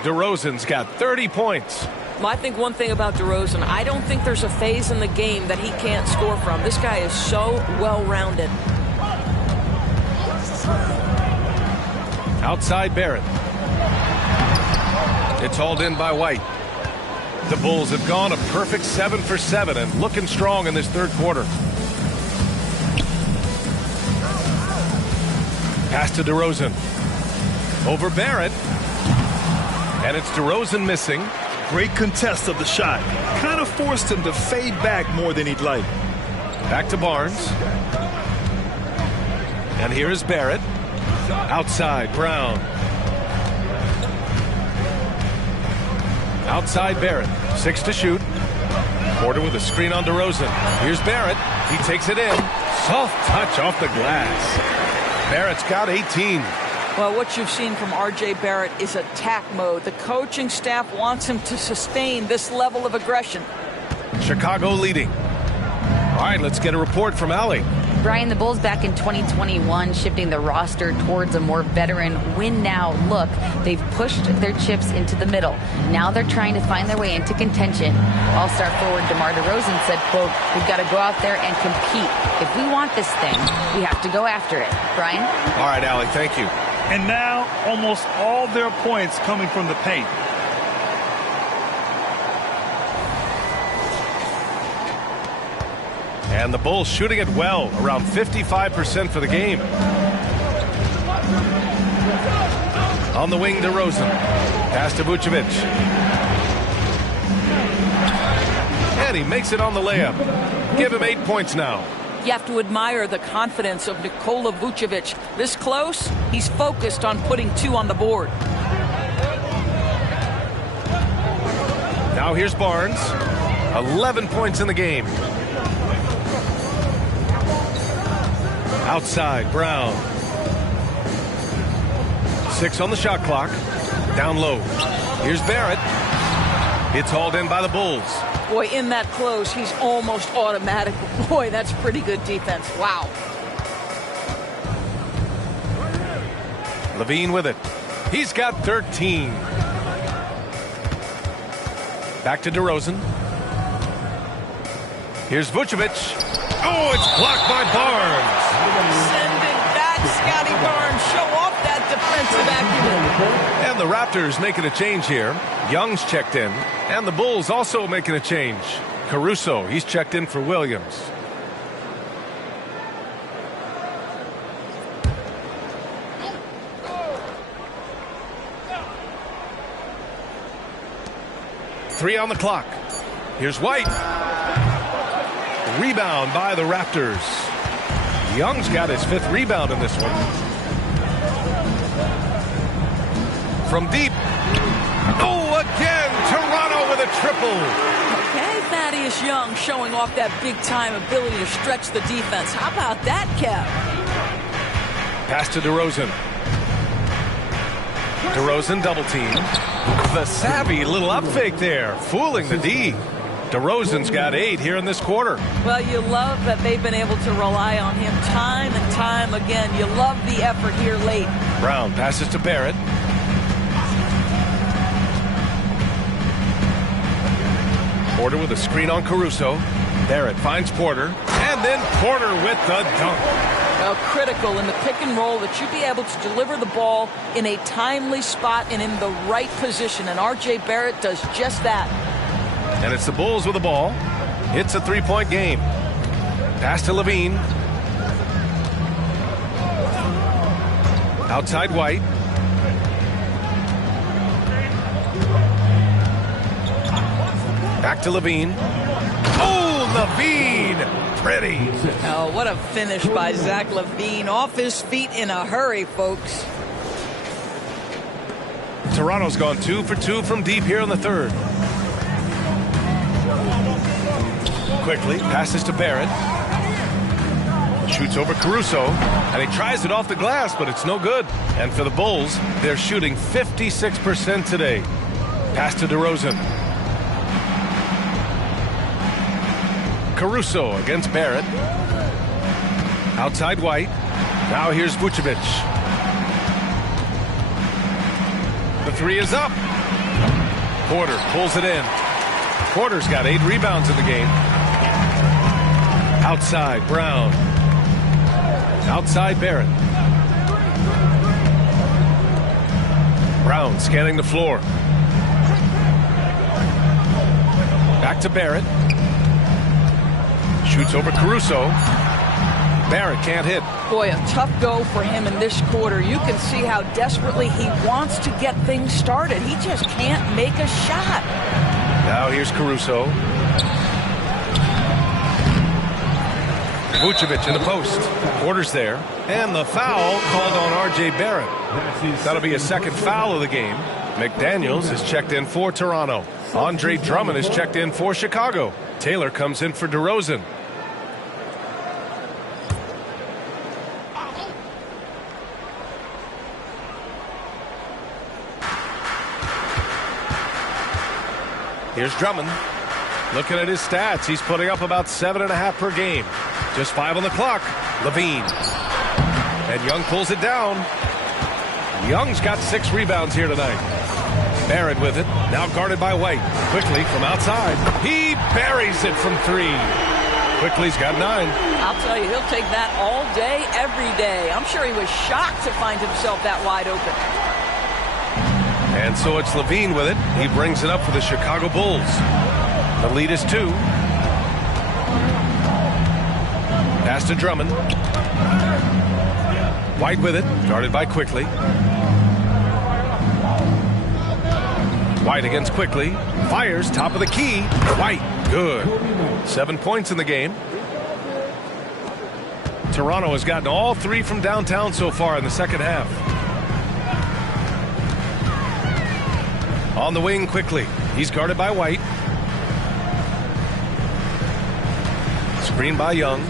DeRozan's got 30 points. Well, I think one thing about DeRozan, I don't think there's a phase in the game that he can't score from. This guy is so well-rounded. Outside Barrett. It's hauled in by White. The Bulls have gone a perfect 7 for 7 and looking strong in this third quarter. Pass to DeRozan. Over Barrett. And it's DeRozan missing. Great contest of the shot. Kind of forced him to fade back more than he'd like. Back to Barnes. And here is Barrett. Outside Brown. Outside Barrett. 6 to shoot. Porter with a screen on DeRozan. Here's Barrett. He takes it in. Soft touch off the glass. Barrett's got 18. Well, what you've seen from R.J. Barrett is attack mode. The coaching staff wants him to sustain this level of aggression. Chicago leading. All right, let's get a report from Allie. Brian, the Bulls back in 2021 shifting the roster towards a more veteran win-now look. They've pushed their chips into the middle. Now they're trying to find their way into contention. All-star forward DeMar DeRozan said, quote, "We've got to go out there and compete. If we want this thing, we have to go after it." Brian? All right, Allie, thank you. And now almost all their points coming from the paint. And the Bulls shooting it well, around 55% for the game. On the wing, DeRozan. Pass to Vucevic. And he makes it on the layup. Give him 8 points now. You have to admire the confidence of Nikola Vucevic. This close, he's focused on putting 2 on the board. Now here's Barnes. 11 points in the game. Outside, Brown. 6 on the shot clock. Down low. Here's Barrett. It's hauled in by the Bulls. Boy, in that close, he's almost automatic. Boy, that's pretty good defense. Wow. LIVEE with it. He's got 13. Back to DeRozan. Here's Vucevic. Oh, it's blocked by Barnes. Send it back, Scotty Barnes. Show off that defensive acumen. And the Raptors making a change here. Young's checked in. And the Bulls also making a change. Caruso, he's checked in for Williams. Three on the clock. Here's White. Rebound by the Raptors. Young's got his 5th rebound in this one. From deep. Oh, again, Toronto with a triple. Okay, Thaddeus Young showing off that big-time ability to stretch the defense. How about that, Kev? Pass to DeRozan. DeRozan double team. The savvy little up fake there, fooling the D. DeRozan's got 8 here in this quarter. Well, you love that they've been able to rely on him time and time again. You love the effort here late. Brown passes to Barrett. Porter with a screen on Caruso. Barrett finds Porter, and then Porter with the dunk. Well, critical in the pick and roll that you be able to deliver the ball in a timely spot and in the right position, and R.J. Barrett does just that. And it's the Bulls with the ball. It's a 3-point game. Pass to LIVEE. Outside White. Back to LIVEE. Oh, LIVEE! Pretty. Oh, what a finish by Zach LIVEE. Off his feet in a hurry, folks. Toronto's gone 2 for 2 from deep here in the third. Quickly passes to Barrett. Shoots over Caruso, and he tries it off the glass, but it's no good. And for the Bulls, they're shooting 56% today. Pass to DeRozan. Caruso against Barrett. Outside White. Now here's Vucevic. The 3 is up. Porter pulls it in. Porter's got 8 rebounds in the game. Outside Brown. Outside Barrett. Brown scanning the floor. Back to Barrett. Shoots over Caruso. Barrett can't hit. Boy, a tough go for him in this quarter. You can see how desperately he wants to get things started. He just can't make a shot. Now here's Caruso. Vucevic in the post. Porter's there. And the foul called on R.J. Barrett. That'll be a second foul of the game. McDaniels is checked in for Toronto. Andre Drummond is checked in for Chicago. Taylor comes in for DeRozan. Here's Drummond. Looking at his stats, he's putting up about 7.5 per game. Just 5 on the clock. LIVEE. And Young pulls it down. Young's got 6 rebounds here tonight. Barrett with it. Now guarded by White. Quickly from outside. He buries it from 3. Quickly's got 9. I'll tell you, he'll take that all day, every day. I'm sure he was shocked to find himself that wide open. And so it's LIVEE with it. He brings it up for the Chicago Bulls. The lead is 2. Pass to Drummond. White with it, guarded by Quickly. White against Quickly. Fires, top of the key. White, good. 7 points in the game. Toronto has gotten all 3 from downtown so far in the second half. On the wing Quickly. He's guarded by White. Screen by Young.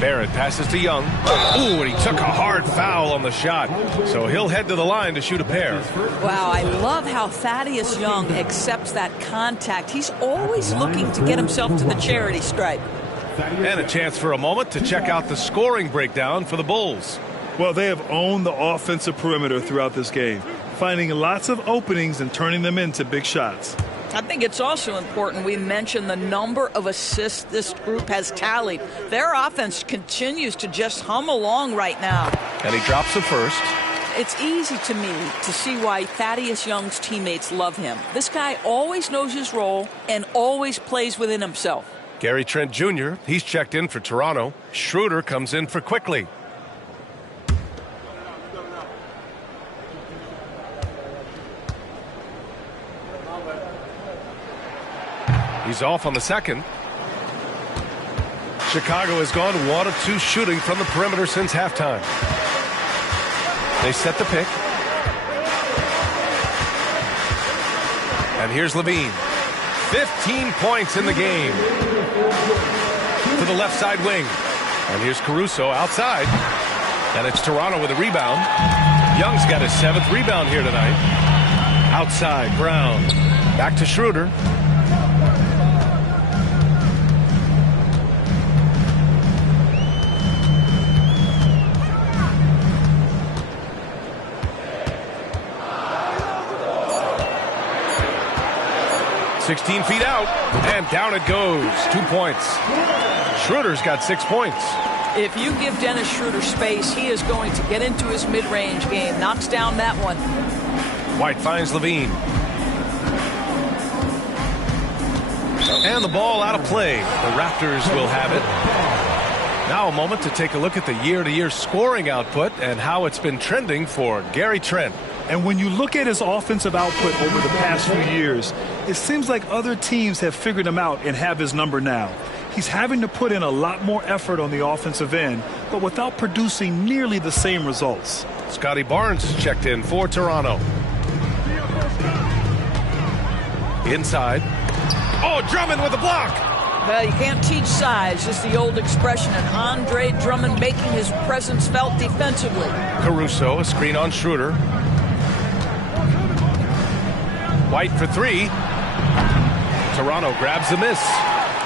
Barrett passes to Young. Ooh, and he took a hard foul on the shot. So he'll head to the line to shoot a pair. Wow, I love how Thaddeus Young accepts that contact. He's always looking to get himself to the charity stripe. And a chance for a moment to check out the scoring breakdown for the Bulls. Well, they have owned the offensive perimeter throughout this game, finding lots of openings and turning them into big shots. I think it's also important we mention the number of assists this group has tallied. Their offense continues to just hum along right now. And he drops the first. It's easy to me to see why Thaddeus Young's teammates love him. This guy always knows his role and always plays within himself. Gary Trent Jr., he's checked in for Toronto. Schroeder comes in for Quickly. He's off on the second. Chicago has gone 1 of 2 shooting from the perimeter since halftime. They set the pick. And here's LIVEE. 15 points in the game. To the left side wing. And here's Caruso outside. And it's Toronto with a rebound. Young's got his 7th rebound here tonight. Outside, Brown. Back to Schroeder. "16 feet out, and down it goes. 2 points. Schroeder's got 6 points. If you give Dennis Schroeder space, he is going to get into his mid-range game. Knocks down that one. White finds LIVEE. And the ball out of play. The Raptors will have it. Now a moment to take a look at the year-to-year scoring output and how it's been trending for Gary Trent. And when you look at his offensive output over the past few years, it seems like other teams have figured him out and have his number now. He's having to put in a lot more effort on the offensive end, but without producing nearly the same results. Scotty Barnes is checked in for Toronto. Inside. Oh, Drummond with a block. Well, you can't teach size. Just the old expression. And Andre Drummond making his presence felt defensively. Caruso, a screen on Schroeder. White for 3. Toronto grabs the miss.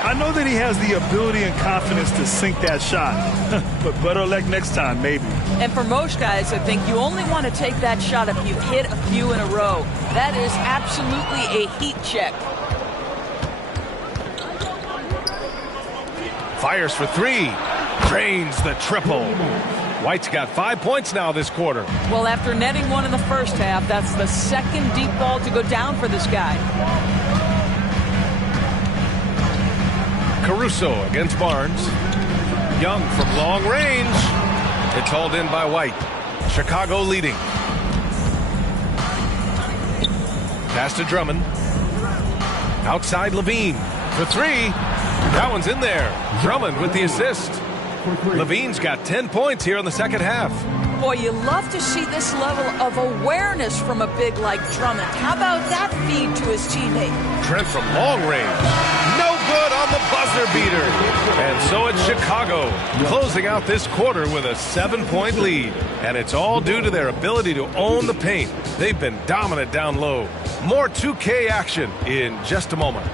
I know that he has the ability and confidence to sink that shot, but better luck next time, maybe. And for most guys, I think you only want to take that shot if you hit a few in a row. That is absolutely a heat check. Fires for 3. Drains the triple. White's got 5 points now this quarter. Well, after netting one in the first half, that's the second deep ball to go down for this guy. Caruso against Barnes. Young from long range. It's hauled in by White. Chicago leading. Pass to Drummond. Outside LIVEE for 3. That one's in there. Drummond with the assist. LIVEE's got 10 points here in the second half. Boy, you love to see this level of awareness from a big like Drummond. How about that feed to his teammate? Trent from long range. No good on the buzzer beater. And so it's Chicago closing out this quarter with a 7-point lead. And it's all due to their ability to own the paint. They've been dominant down low. More 2K action in just a moment.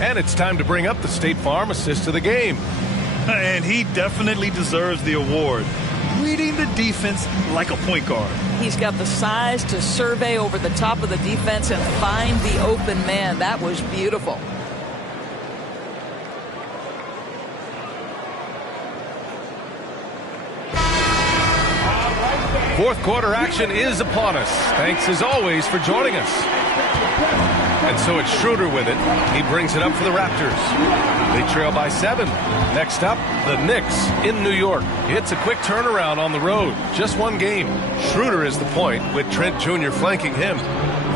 And it's time to bring up the State Farm assist of the game. And he definitely deserves the award. Reading the defense like a point guard. He's got the size to survey over the top of the defense and find the open man. That was beautiful. Fourth quarter action is upon us. Thanks as always for joining us. And so it's Schroeder with it. He brings it up for the Raptors. They trail by 7. Next up, the Knicks in New York. It's a quick turnaround on the road. Just one game. Schroeder is the point with Trent Jr. flanking him.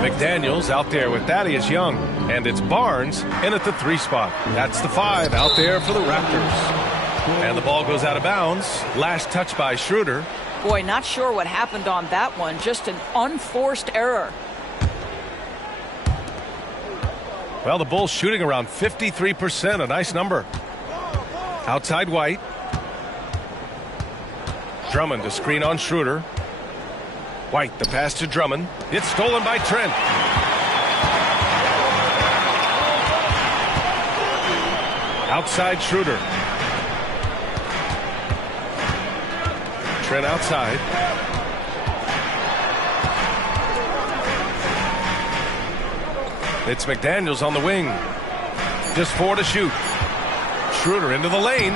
McDaniels out there with Thaddeus Young. And it's Barnes in at the 3 spot. That's the 5 out there for the Raptors. And the ball goes out of bounds. Last touch by Schroeder. Boy, not sure what happened on that one. Just an unforced error. Well, the Bulls shooting around 53%, a nice number. Outside White. Drummond to screen on Schroeder. White, the pass to Drummond. It's stolen by Trent. Outside Schroeder. Trent outside. It's McDaniels on the wing. Just 4 to shoot. Schroeder into the lane.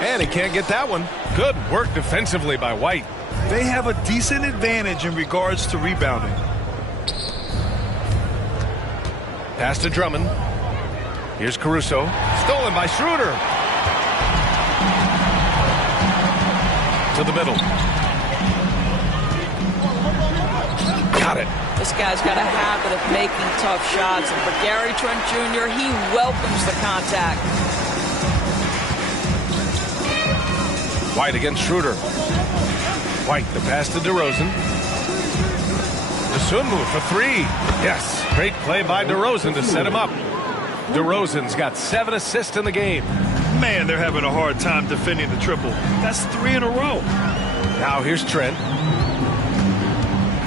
And he can't get that one. Good work defensively by White. They have a decent advantage in regards to rebounding. Pass to Drummond. Here's Caruso. Stolen by Schroeder. To the middle. Got it. This guy's got a habit of making tough shots, and for Gary Trent Jr., he welcomes the contact. White against Schroeder. White, the pass to DeRozan. DeSunmu for three. Yes, great play by DeRozan to set him up. DeRozan's got 7 assists in the game. Man, they're having a hard time defending the triple. That's 3 in a row. Now here's Trent.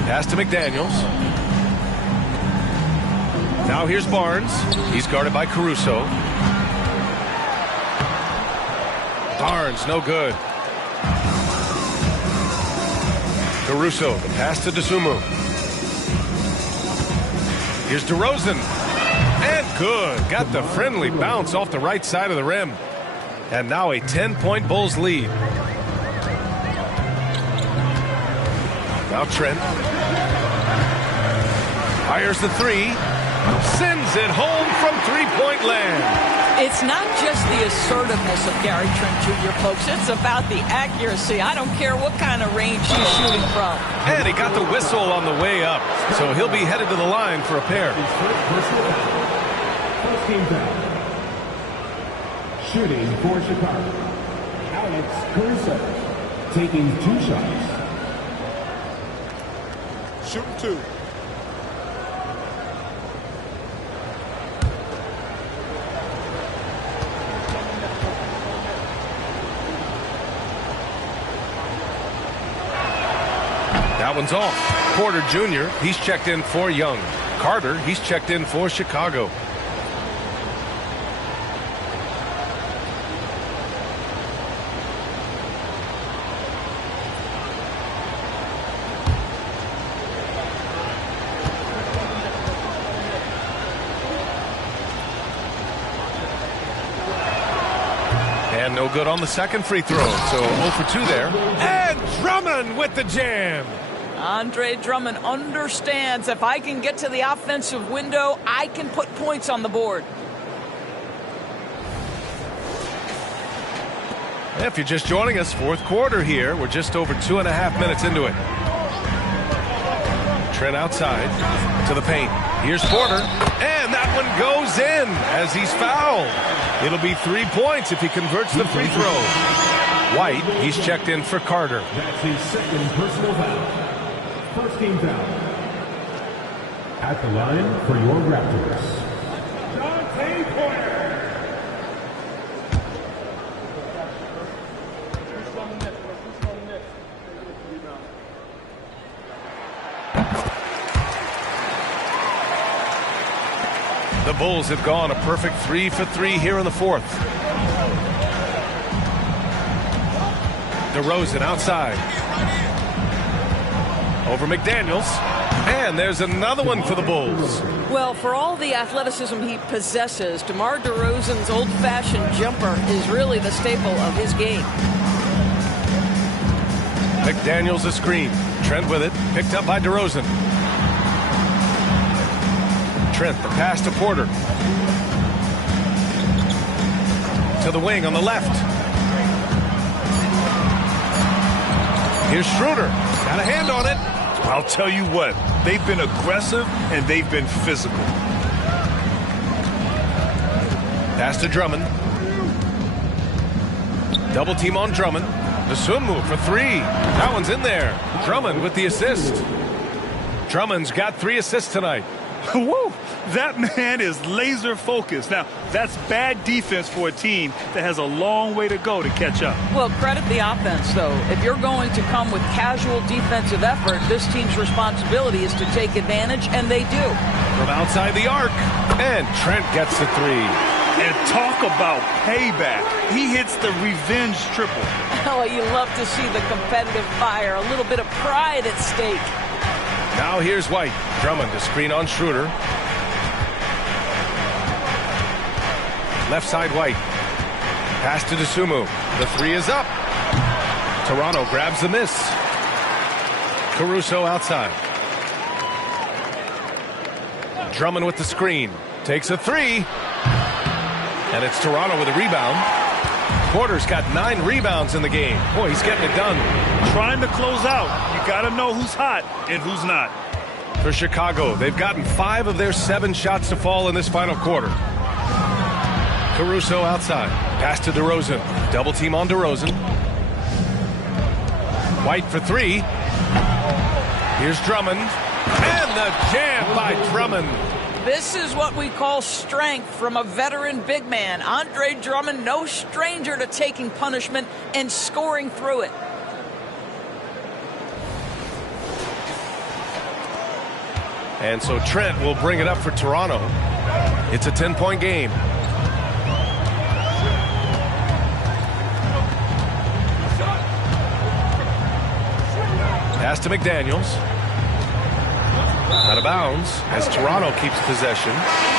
Pass to McDaniels. Now here's Barnes. He's guarded by Caruso. Barnes, no good. Caruso, the pass to DeSunmu. Here's DeRozan. And good. Got the friendly bounce off the right side of the rim. And now a 10-point Bulls lead. Now Trent. Fires the three. Sends it home from three-point land. It's not just the assertiveness of Gary Trent Jr., folks. It's about the accuracy. I don't care what kind of range he's shooting from. And he got the whistle on the way up. So he'll be headed to the line for a pair. First team foul. Shooting for Chicago, Alex Caruso, taking 2 shots. Shooting 2. That one's off. Porter Jr., he's checked in for Young. Carter, he's checked in for Chicago. And no good on the second free throw. So 0 for 2 there. And Drummond with the jam. Andre Drummond understands if I can get to the offensive window, I can put points on the board. If you're just joining us, fourth quarter here. We're just over 2.5 minutes into it. Trent outside to the paint. Here's Porter. And that one goes in as he's fouled. It'll be 3 points if he converts the free throw. White, he's checked in for Carter. That's his second personal foul. First team foul. At the line for your Raptors, Dante Porter. The Bulls have gone a perfect 3 for 3 here in the fourth. DeRozan outside. Over McDaniels. And there's another one for the Bulls. Well, for all the athleticism he possesses, DeMar DeRozan's old-fashioned jumper is really the staple of his game. McDaniels a screen. Trent with it. Picked up by DeRozan. Trent, the pass to Porter. To the wing on the left. Here's Schroeder. Got a hand on it. I'll tell you what, they've been aggressive and they've been physical. Pass to Drummond. Double team on Drummond. DeSunmu for 3. That one's in there. Drummond with the assist. Drummond's got 3 assists tonight. Woo! That man is laser focused. Now, that's bad defense for a team that has a long way to go to catch up. Well, credit the offense, though. If you're going to come with casual defensive effort, this team's responsibility is to take advantage, and they do. From outside the arc, and Trent gets the 3. And talk about payback. He hits the revenge triple. Oh, you love to see the competitive fire, a little bit of pride at stake. Now here's White. Drummond to screen on Schroeder. Left side White. Pass to DeSunmu. The 3 is up. Toronto grabs the miss. Caruso outside. Drummond with the screen. Takes a 3. And it's Toronto with a rebound. Porter's got 9 rebounds in the game. Boy, he's getting it done. Trying to close out. You got to know who's hot and who's not. For Chicago, they've gotten 5 of their 7 shots to fall in this final quarter. Caruso outside. Pass to DeRozan. Double team on DeRozan. White for 3. Here's Drummond. And the jam by Drummond. This is what we call strength from a veteran big man. Andre Drummond, no stranger to taking punishment and scoring through it. And so Trent will bring it up for Toronto. It's a 10-point game. Pass to McDaniels. Out of bounds as Toronto keeps possession.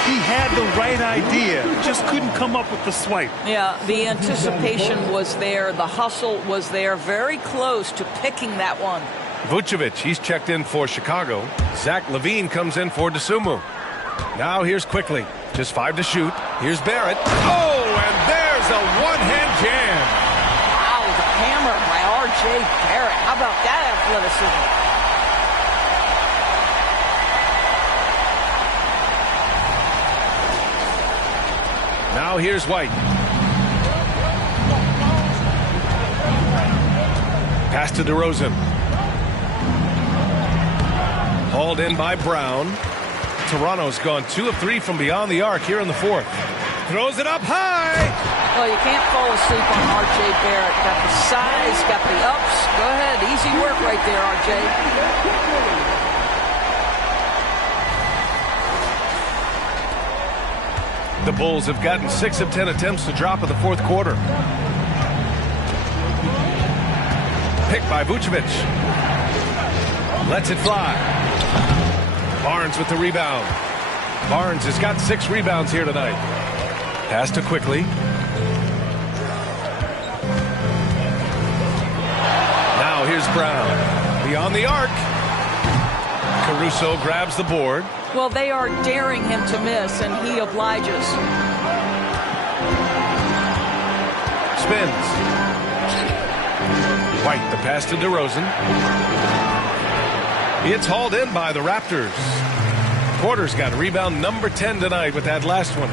He had the right idea, just couldn't come up with the swipe. Yeah, the anticipation was there. The hustle was there. Very close to picking that one. Vucevic, he's checked in for Chicago. Zach LaVine comes in for DeSumo. Now here's Quickly. Just 5 to shoot. Here's Barrett. Oh, and there's a one-hand jam. Wow, the hammer by R.J. Barrett. How about that athleticism? Now here's White. Pass to DeRozan. Hauled in by Brown. Toronto's gone 2 of 3 from beyond the arc here in the 4th. Throws it up high. Well, you can't fall asleep on R.J. Barrett. Got the size, got the ups. Go ahead. Easy work right there, R.J. The Bulls have gotten 6 of 10 attempts to drop in the 4th quarter. Picked by Vucevic. Lets it fly. Barnes with the rebound. Barnes has got 6 rebounds here tonight. Pass to Quickly. Now here's Brown. Beyond the arc. Caruso grabs the board. Well, they are daring him to miss, and he obliges. Spins. White, the pass to DeRozan. It's hauled in by the Raptors. Porter's got rebound number 10 tonight with that last one.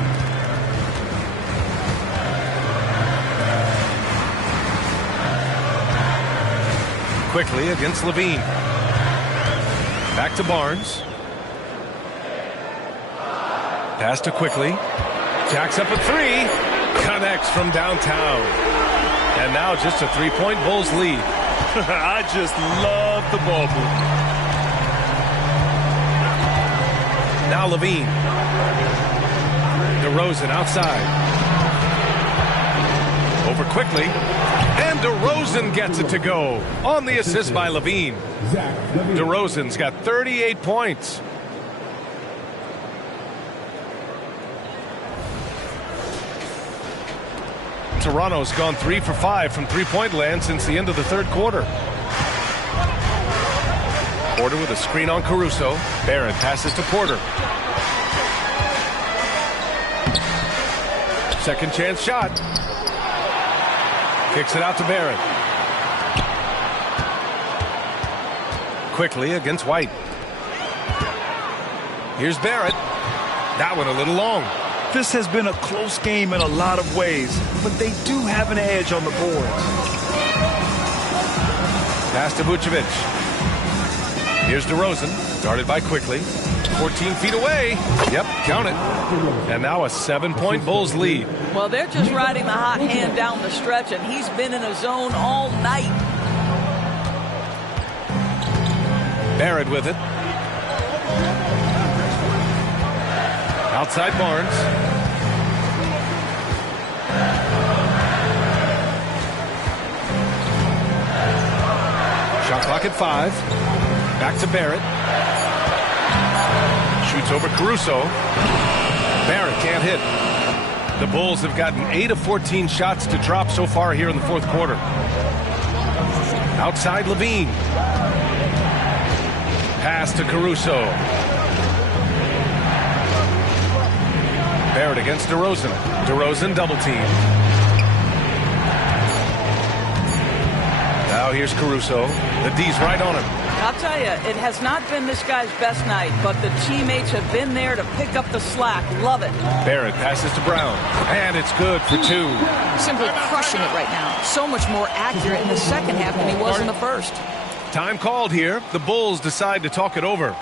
Quickly against LaVine. Back to Barnes. Pass to Quickly. Jacks up a 3. Connects from downtown. And now just a 3-point Bulls lead. I just love the bubble. Now LaVine. DeRozan outside. Over Quickly. And DeRozan gets it to go. On the assist by LaVine. DeRozan's got 38 points. Toronto's gone 3 for 5 from three-point land since the end of the 3rd quarter. Porter with a screen on Caruso. Barrett passes to Porter. Second chance shot. Kicks it out to Barrett. Quickly against White. Here's Barrett. That one a little long. This has been a close game in a lot of ways, but they do have an edge on the boards. Pass to Vucevic. Here's DeRozan, guarded by Quickly. 14 feet away. Yep, count it. And now a 7-point Bulls lead. Well, they're just riding the hot hand down the stretch, and he's been in a zone all night. Barrett with it. Outside Barnes. Shot clock at 5. Back to Barrett. Shoots over Caruso. Barrett can't hit. The Bulls have gotten 8 of 14 shots to drop so far here in the 4th quarter. Outside LaVine. Pass to Caruso. Barrett against DeRozan. DeRozan double team. Now here's Caruso. The D's right on him. I'll tell you, it has not been this guy's best night, but the teammates have been there to pick up the slack. Love it. Barrett passes to Brown, and it's good for 2. Simply crushing it right now. So much more accurate in the second half than he was in the first. Time called here. The Bulls decide to talk it over.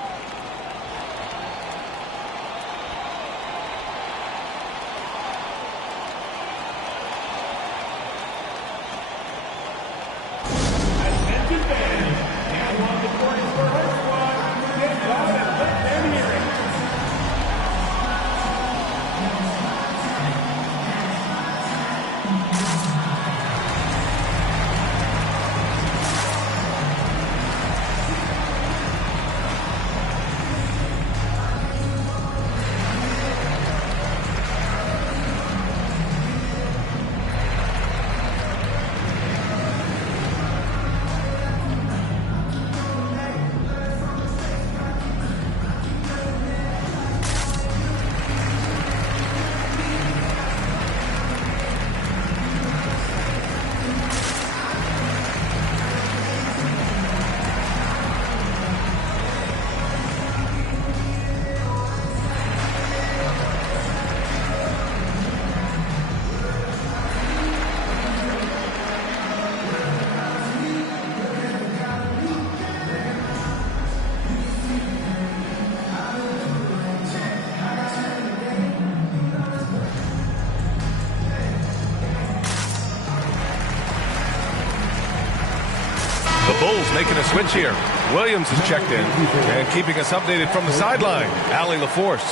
Bulls making a switch here. Williams is checked in and keeping us updated from the sideline. Allie LaForce.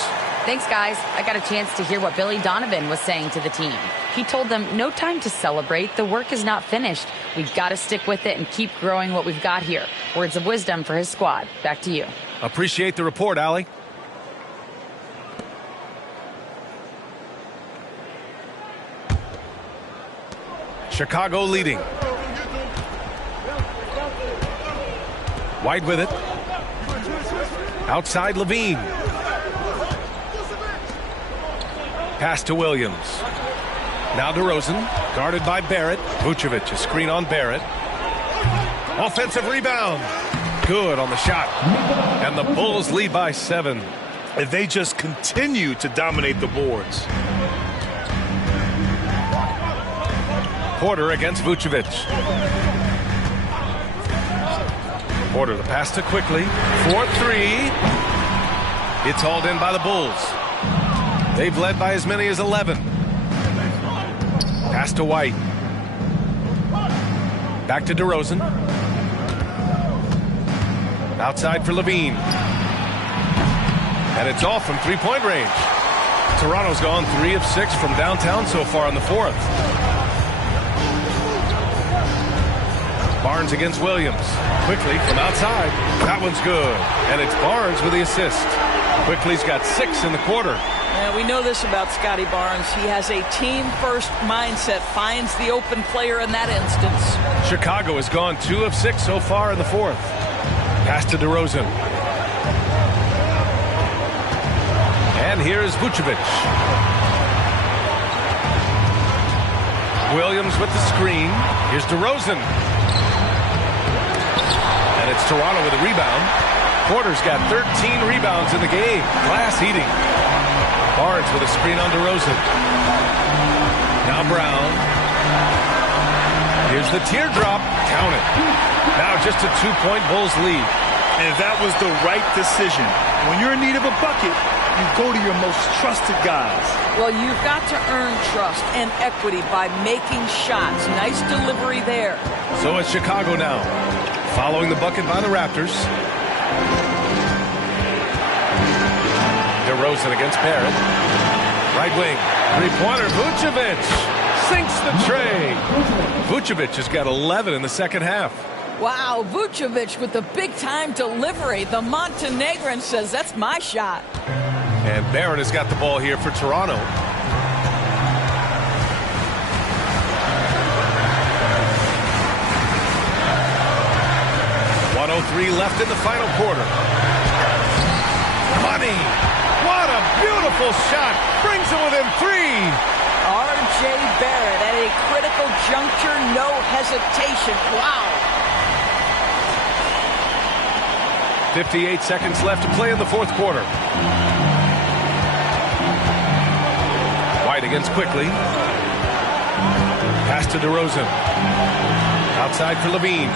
Thanks, guys. I got a chance to hear what Billy Donovan was saying to the team. He told them, no time to celebrate. The work is not finished. We've got to stick with it and keep growing what we've got here. Words of wisdom for his squad. Back to you. Appreciate the report, Allie. Chicago leading. White with it. Outside LIVEE. Pass to Williams. Now DeRozan, guarded by Barrett. Vucevic, a screen on Barrett. Offensive rebound. Good on the shot. And the Bulls lead by 7. And they just continue to dominate the boards. Porter against Vucevic. Porter the pass to quickly. 4-3. It's hauled in by the Bulls. They've led by as many as 11. Pass to White. Back to DeRozan. Outside for LIVEE. And it's off from three-point range. Toronto's gone 3 of 6 from downtown so far in the 4th. Barnes against Williams. Quickly from outside. That one's good. And it's Barnes with the assist. Quickly's got 6 in the quarter. Yeah, we know this about Scotty Barnes. He has a team-first mindset. Finds the open player in that instance. Chicago has gone 2 of 6 so far in the 4th. Pass to DeRozan. And here's Vucevic. Williams with the screen. Here's DeRozan. And it's Toronto with a rebound. Porter's got 13 rebounds in the game. Glass heating. Barnes with a screen on DeRozan. Now Brown. Here's the teardrop. Count it. Now just a 2-point Bulls lead. And that was the right decision. When you're in need of a bucket, you go to your most trusted guys. Well, you've got to earn trust and equity by making shots. Nice delivery there. So it's Chicago now, following the bucket by the Raptors. DeRozan against Barrett. Right wing. Three-pointer. Vucevic sinks the tray. Vucevic has got 11 in the second half. Wow, Vucevic with the big-time delivery. The Montenegrin says, that's my shot. And Barrett has got the ball here for Toronto. .103 left in the final quarter. Money! What a beautiful shot! Brings it within 3. R.J. Barrett at a critical juncture, no hesitation. Wow. 58 seconds left to play in the fourth quarter. White against quickly. Pass to DeRozan. Outside for LIVEE.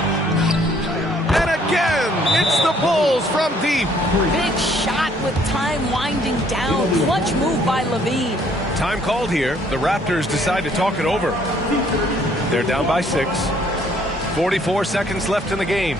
And again, it's the Bulls from deep. Big shot with time winding down. Clutch move by LIVEE. Time called here. The Raptors decide to talk it over. They're down by 6. 44 seconds left in the game.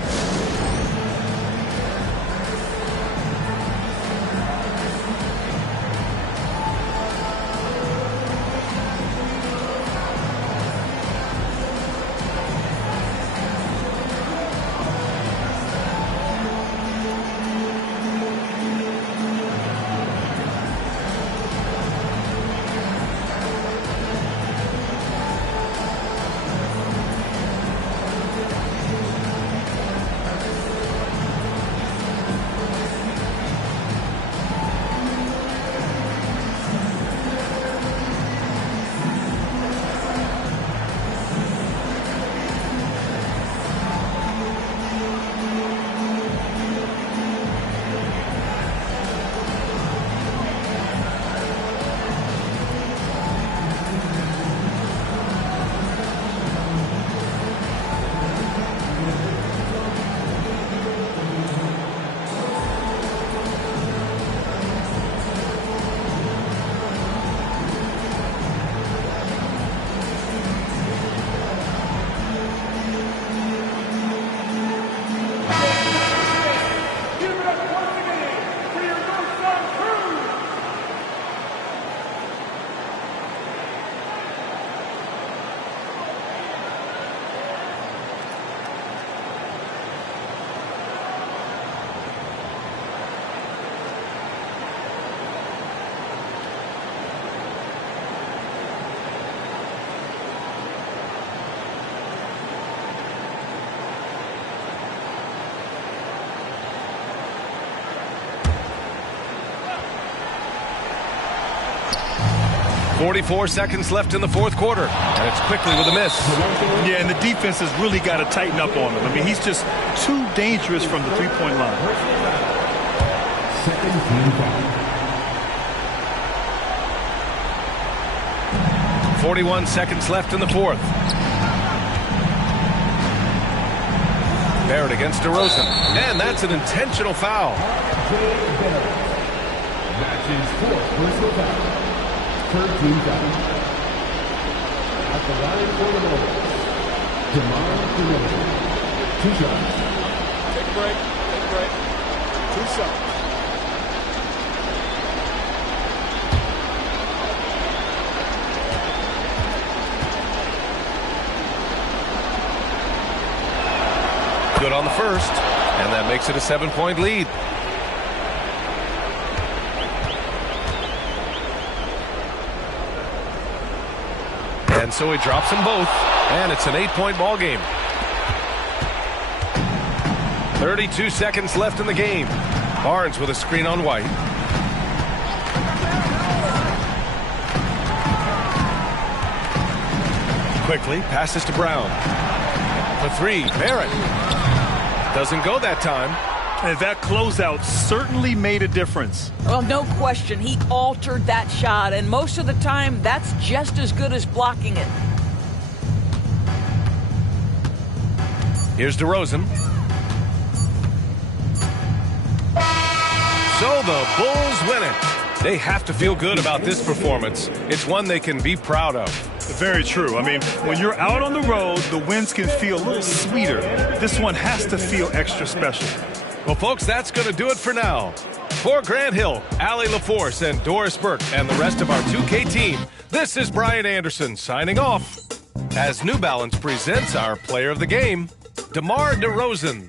.44 seconds left in the fourth quarter. And it's quickly with a miss. Yeah, and the defense has really got to tighten up on him. I mean, he's just too dangerous from the three-point line. Second team foul. 41 seconds left in the fourth. Barrett against DeRozan. And that's an intentional foul. Matches fourth personal foul. Third team foul. At the line for the Bulls, DeRozan. 2 shots. Take a break. 2 shots. Good on the first, and that makes it a 7-point lead. And so he drops them both, and it's an 8-point ball game. 32 seconds left in the game. Barnes with a screen on White. Quickly passes to Brown. For 3, Barrett. Doesn't go that time. And that closeout certainly made a difference. Well, no question. He altered that shot, and most of the time, that's just as good as blocking it. Here's DeRozan. So the Bulls win it. They have to feel good about this performance. It's one they can be proud of. Very true. I mean, when you're out on the road, the wins can feel a little sweeter. This one has to feel extra special. Well, folks, that's going to do it for now. For Grant Hill, Allie LaForce, and Doris Burke, and the rest of our 2K team, this is Brian Anderson signing off. As New Balance presents our player of the game, DeMar DeRozan.